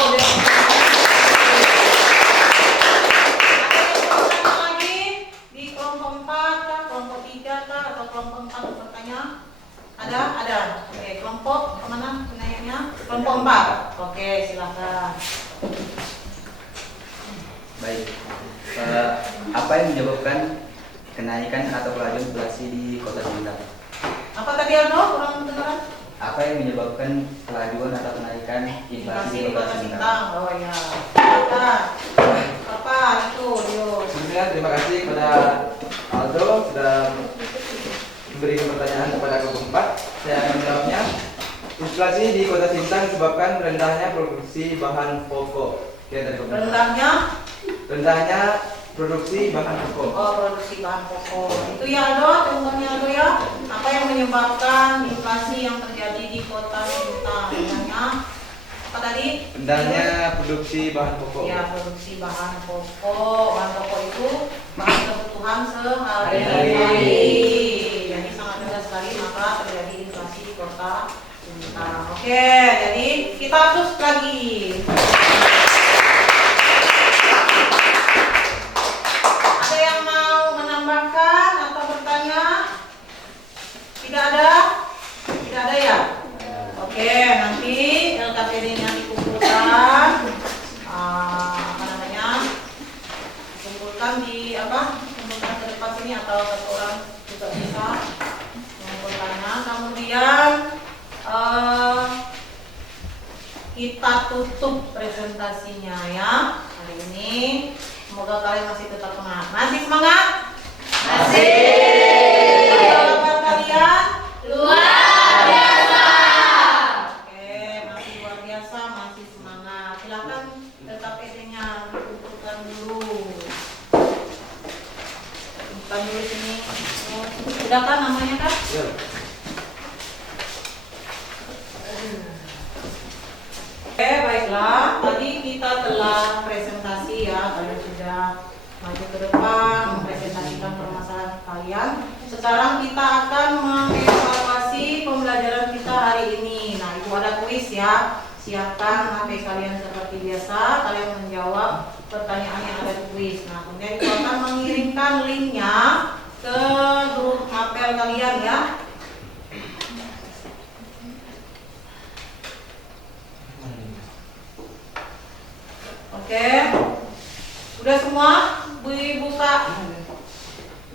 Ada. Oke, kelompok mana penanyanya? Kelompok 4. Oke, silakan. Baik, apa yang menyebabkan kenaikan atau kelajuan inflasi di Kota Sintang? Apa tadi Aldo? Kurang kedengaran? Apa yang menyebabkan kelajuan atau kenaikan inflasi di Kota Sintang? Oh ya. Silakan. Apa itu? Yuk. Sebelumnya terima kasih kepada Aldo sudah memberikan pertanyaan kepada kelompok 4. Saya akan menjawabnya. Inflasi di Kota Sintang disebabkan rendahnya produksi bahan pokok. Oke, dari kelompok 4. Rendahnya produksi bahan pokok. Oh, produksi bahan pokok. Itu ya Aldo, contohnya Aldo ya. Apa yang menyebabkan inflasi yang terjadi di Kota Sintang? Misalnya apa tadi? Rendahnya produksi bahan pokok. Ya, produksi bahan pokok. Bahan pokok itu bahan kebutuhan sehari-hari. Jadi sangat mudah sekali maka terjadi inflasi di Kota Sintang. Oke, jadi kita terus lagi. Ada yang mau menambahkan atau bertanya? Tidak ada? Tidak ada ya? Oke, nanti LKPD-nya dikumpulkan. Kumpulkan di kumpulkan ke depan sini atau satu orang juga bisa mengumpulkannya. Kemudian kita tutup presentasinya ya hari ini. Semoga kalian masih tetap semangat. Masih semangat? Masih. Apa kalian? Luar biasa. Oke, masih luar biasa, masih semangat. Silakan tetap PD-nya dikumpulkan dulu. Bukan dulu sini. Sudah kan namanya kan? Ya. Oke, baiklah. Tadi kita telah presentasi ya. Kalian sudah maju ke depan mempresentasikan permasalahan kalian. Sekarang kita akan mengevaluasi pembelajaran kita hari ini. Nah, itu ada kuis ya. Siapkan HP kalian seperti biasa. Kalian menjawab pertanyaan yang ada di kuis. Nah, kemudian itu akan mengirimkan linknya ke grup apel kalian ya. Oke, sudah semua? Buka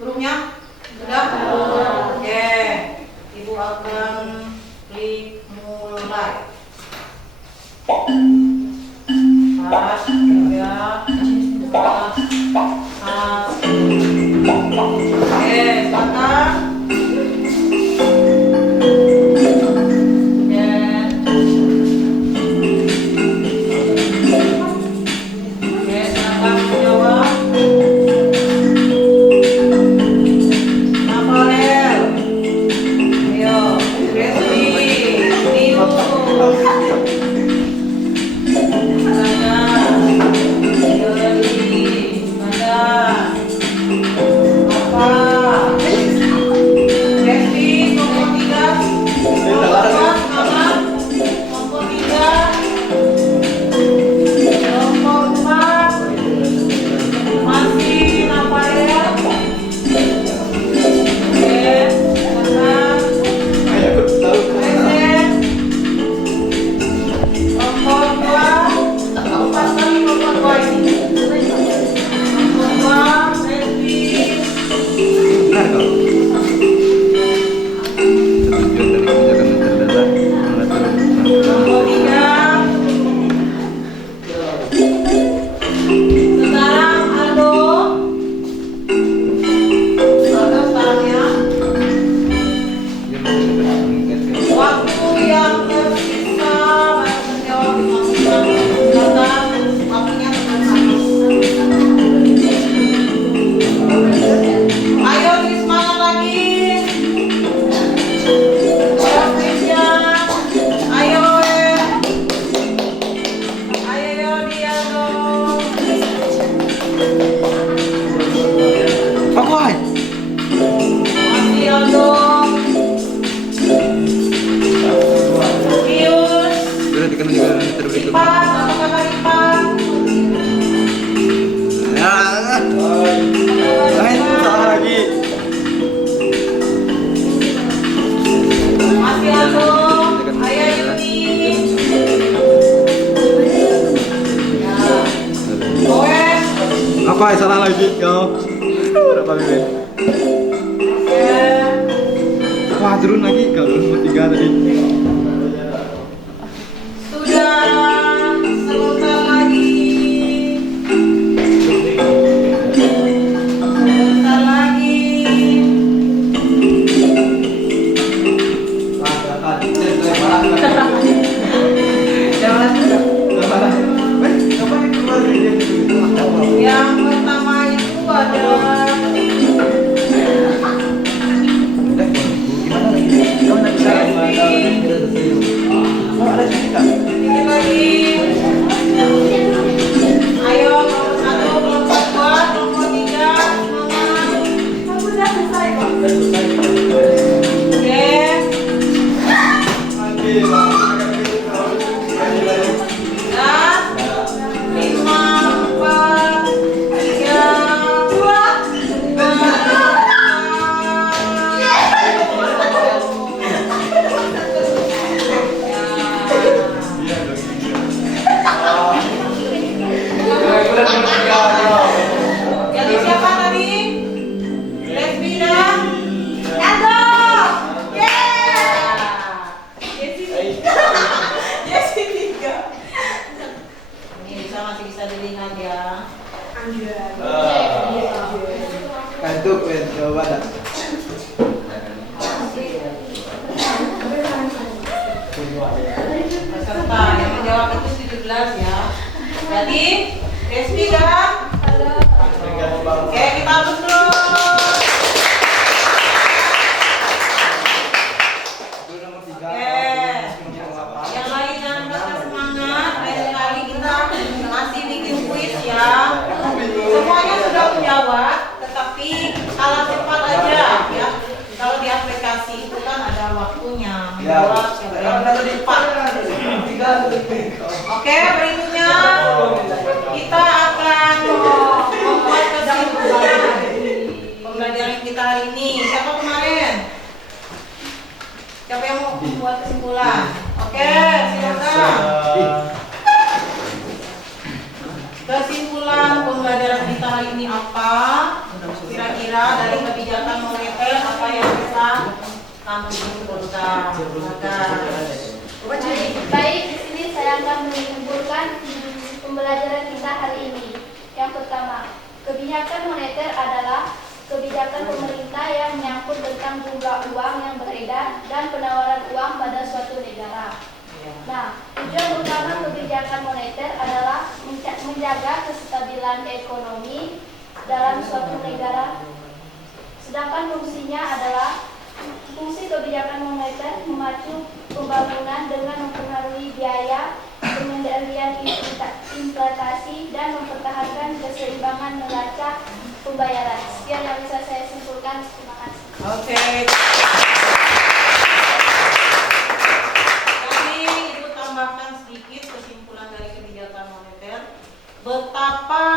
grupnya? Sudah? Oke, Ibu akan mulai. 4, 3, 2, 1. Oke, silakan. Oke, silakan menjawab. Rafael. Ayo, Resti, Tius. Apa salah lagi kau? Berapa Mimin? Wah turun lagi kau turun 3 tadi. Sudah, sebentar lagi. Sebentar lagi. Yang pertama itu ada ini lagi. Ayo kelompok 1, kelompok 2, kelompok 3, semangat. Aku udah selesai kok. Oke. Dan 5, 4, 3, 2, 1. Jadi siapa tadi? Lesbi dan Ando. Jesse 3. Ini masih bisa dilihat ya. Kantuk, coba dah. Peserta yang menjawab itu 17 ya. Jadi Lesbi dan oke, kita betul. Yang lain jangan patah semangat. Lain kali kita masih bikin kuis ya. Semuanya sudah menjawab, tetapi kalah cepat aja ya. Kalau di aplikasi itu kan ada waktunya menjawab siapa yang cepat. Oke, berikutnya kita akan membuat kesimpulan pembelajaran kita hari ini. Siapa kemarin? Siapa yang mau membuat kesimpulan? Oke, silakan. Kesimpulan pembelajaran kita hari ini apa? Kira-kira dari kebijakan moneter apa yang bisa kamu simpulkan? Silakan. akan menyimpulkan pembelajaran kita hari ini. Yang pertama, kebijakan moneter adalah kebijakan pemerintah yang menyangkut tentang jumlah uang yang beredar dan penawaran uang pada suatu negara. Nah, tujuan utama kebijakan moneter adalah menjaga kestabilan ekonomi dalam suatu negara. Sedangkan fungsinya adalah fungsi kebijakan moneter memacu pembangunan dengan mempengaruhi biaya, pengendalian inflasi, dan mempertahankan keseimbangan neraca pembayaran. Sekian yang bisa saya simpulkan. Terima kasih. Oke. Ibu tambahkan sedikit kesimpulan dari kebijakan moneter. Betapa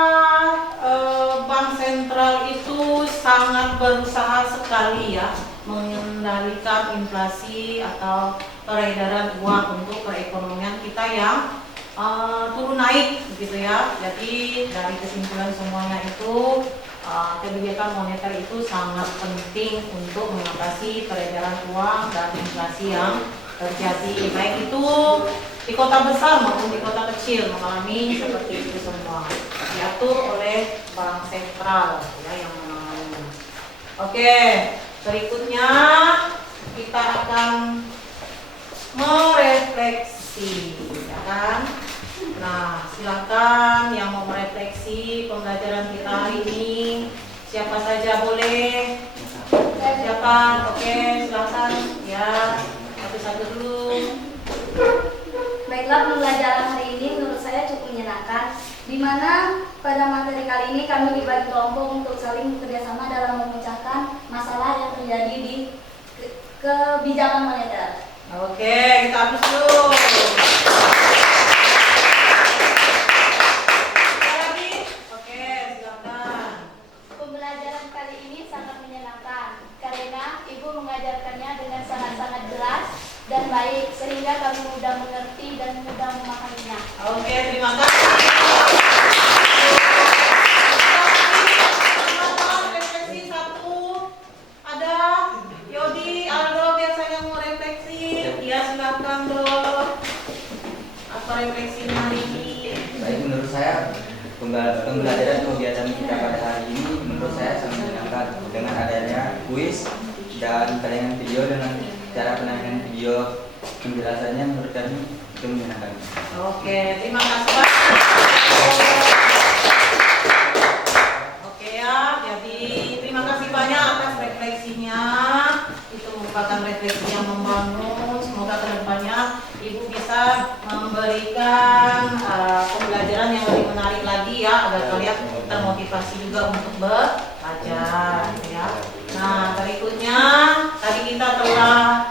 Bank Sentral itu sangat berusaha sekali ya mengendalikan inflasi atau peredaran uang untuk perekonomian kita yang turun naik gitu ya. Jadi dari kesimpulan semuanya itu kebijakan moneter itu sangat penting untuk mengatasi peredaran uang dan inflasi yang terjadi, baik itu di kota besar maupun di kota kecil mengalami seperti itu semua, diatur oleh Bank Sentral ya yang menangani. Oke, berikutnya kita akan merefleksi, ya kan? Nah, silakan yang mau merefleksi pembelajaran kita hari ini. Siapa saja boleh? Siapa? Oke, silakan ya. Satu-satu dulu. Baiklah, pembelajaran hari ini menurut saya cukup menyenangkan, di mana pada materi kali ini kami dibagi kelompok untuk saling bekerjasama dalam memecahkan masalah yang terjadi di kebijakan moneter. Oke, kita hapus dulu. Oke, silakan. Pembelajaran kali ini sangat menyenangkan karena Ibu mengajarkannya dengan sangat-sangat jelas dan baik sehingga kami mudah mengerti dan mudah memahaminya. Oke, terima kasih. Refleksi satu. Ada Yodi, Aldo biasanya mau refleksi. Ya, silakan dong. Apa refleksinya hari ini? Baik, menurut saya pembelajaran kegiatan kita pada hari ini menurut saya sangat menyenangkan dengan adanya kuis dan tayangan video. Dengan cara penayangan video penjelasannya menurut kami itu menyenangkan. Oke, terima kasih Pak. Oke ya, jadi terima kasih banyak atas refleksinya. Itu merupakan refleksi yang membangun. Semoga kedepannya Ibu bisa memberikan pembelajaran yang lebih menarik lagi ya, agar kalian termotivasi juga untuk belajar ya. Nah, berikutnya tadi kita telah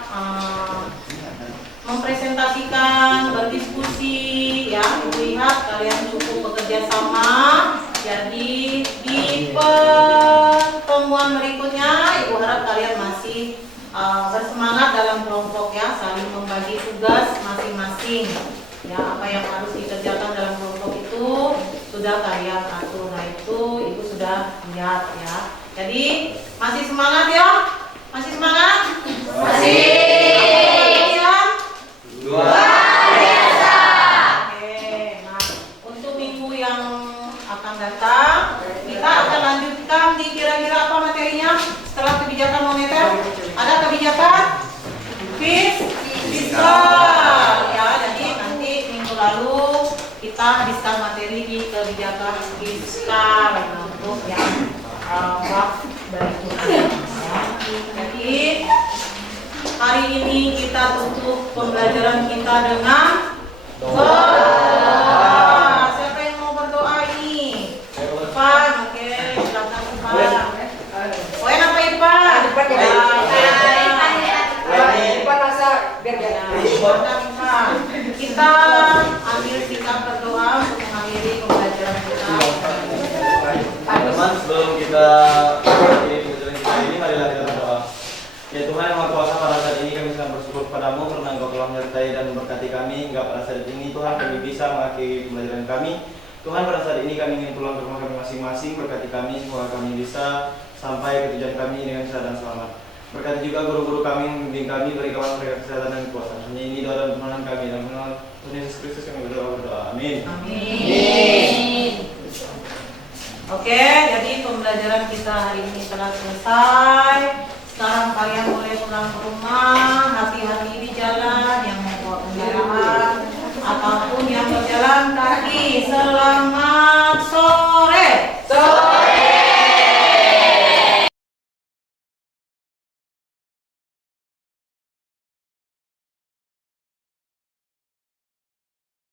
mempresentasikan, berdiskusi ya. Ibu lihat kalian cukup bekerja sama. Jadi di pertemuan berikutnya Ibu harap kalian masih bersemangat dalam kelompok ya, saling membagi tugas masing-masing ya. Apa yang harus dikerjakan dalam kelompok itu sudah kalian atur. Nah, itu Ibu sudah lihat ya. Jadi masih semangat ya? Masih semangat? Masih. Luar biasa. Oke, nah untuk minggu yang akan datang kita akan lanjutkan di kira-kira apa materinya setelah kebijakan moneter? Ada kebijakan fiskal ya. Jadi nanti minggu lalu kita habiskan materi di kebijakan fiskal untuk yang bab berikutnya ya. Jadi hari ini kita tutup pembelajaran kita dengan berdoa. Siapa yang mau berdoa ini? Irfan, oke, silakan Irfan. Poin apa Irfan? Kita ambil sikap berdoa untuk mengakhiri pembelajaran kita. Teman-teman, sebelum kita mengakhiri pembelajaran kita ini, marilah kita berdoa. Ya Tuhan yang Maha Kuasa, pada saat ini kami sangat bersyukur kepadamu karena Engkau telah menyertai dan memberkati kami hingga pada saat ini Tuhan kami bisa mengakhiri pembelajaran kami. Tuhan, pada saat ini kami ingin pulang ke rumah kami masing-masing. Berkati kami semoga kami bisa sampai ke tujuan kami dengan sehat dan selamat. Berkati juga guru-guru kami yang membimbing kami, beri kawan mereka kesehatan dan kekuasaan. Hanya ini doa dan permohonan kami dalam nama Tuhan Yesus Kristus kami berdoa. Amin. Amin. Oke, jadi pembelajaran kita hari ini telah selesai. Sekarang kalian boleh pulang ke rumah. Hati-hati di jalan yang membawa kendaraan ataupun yang berjalan kaki. Selamat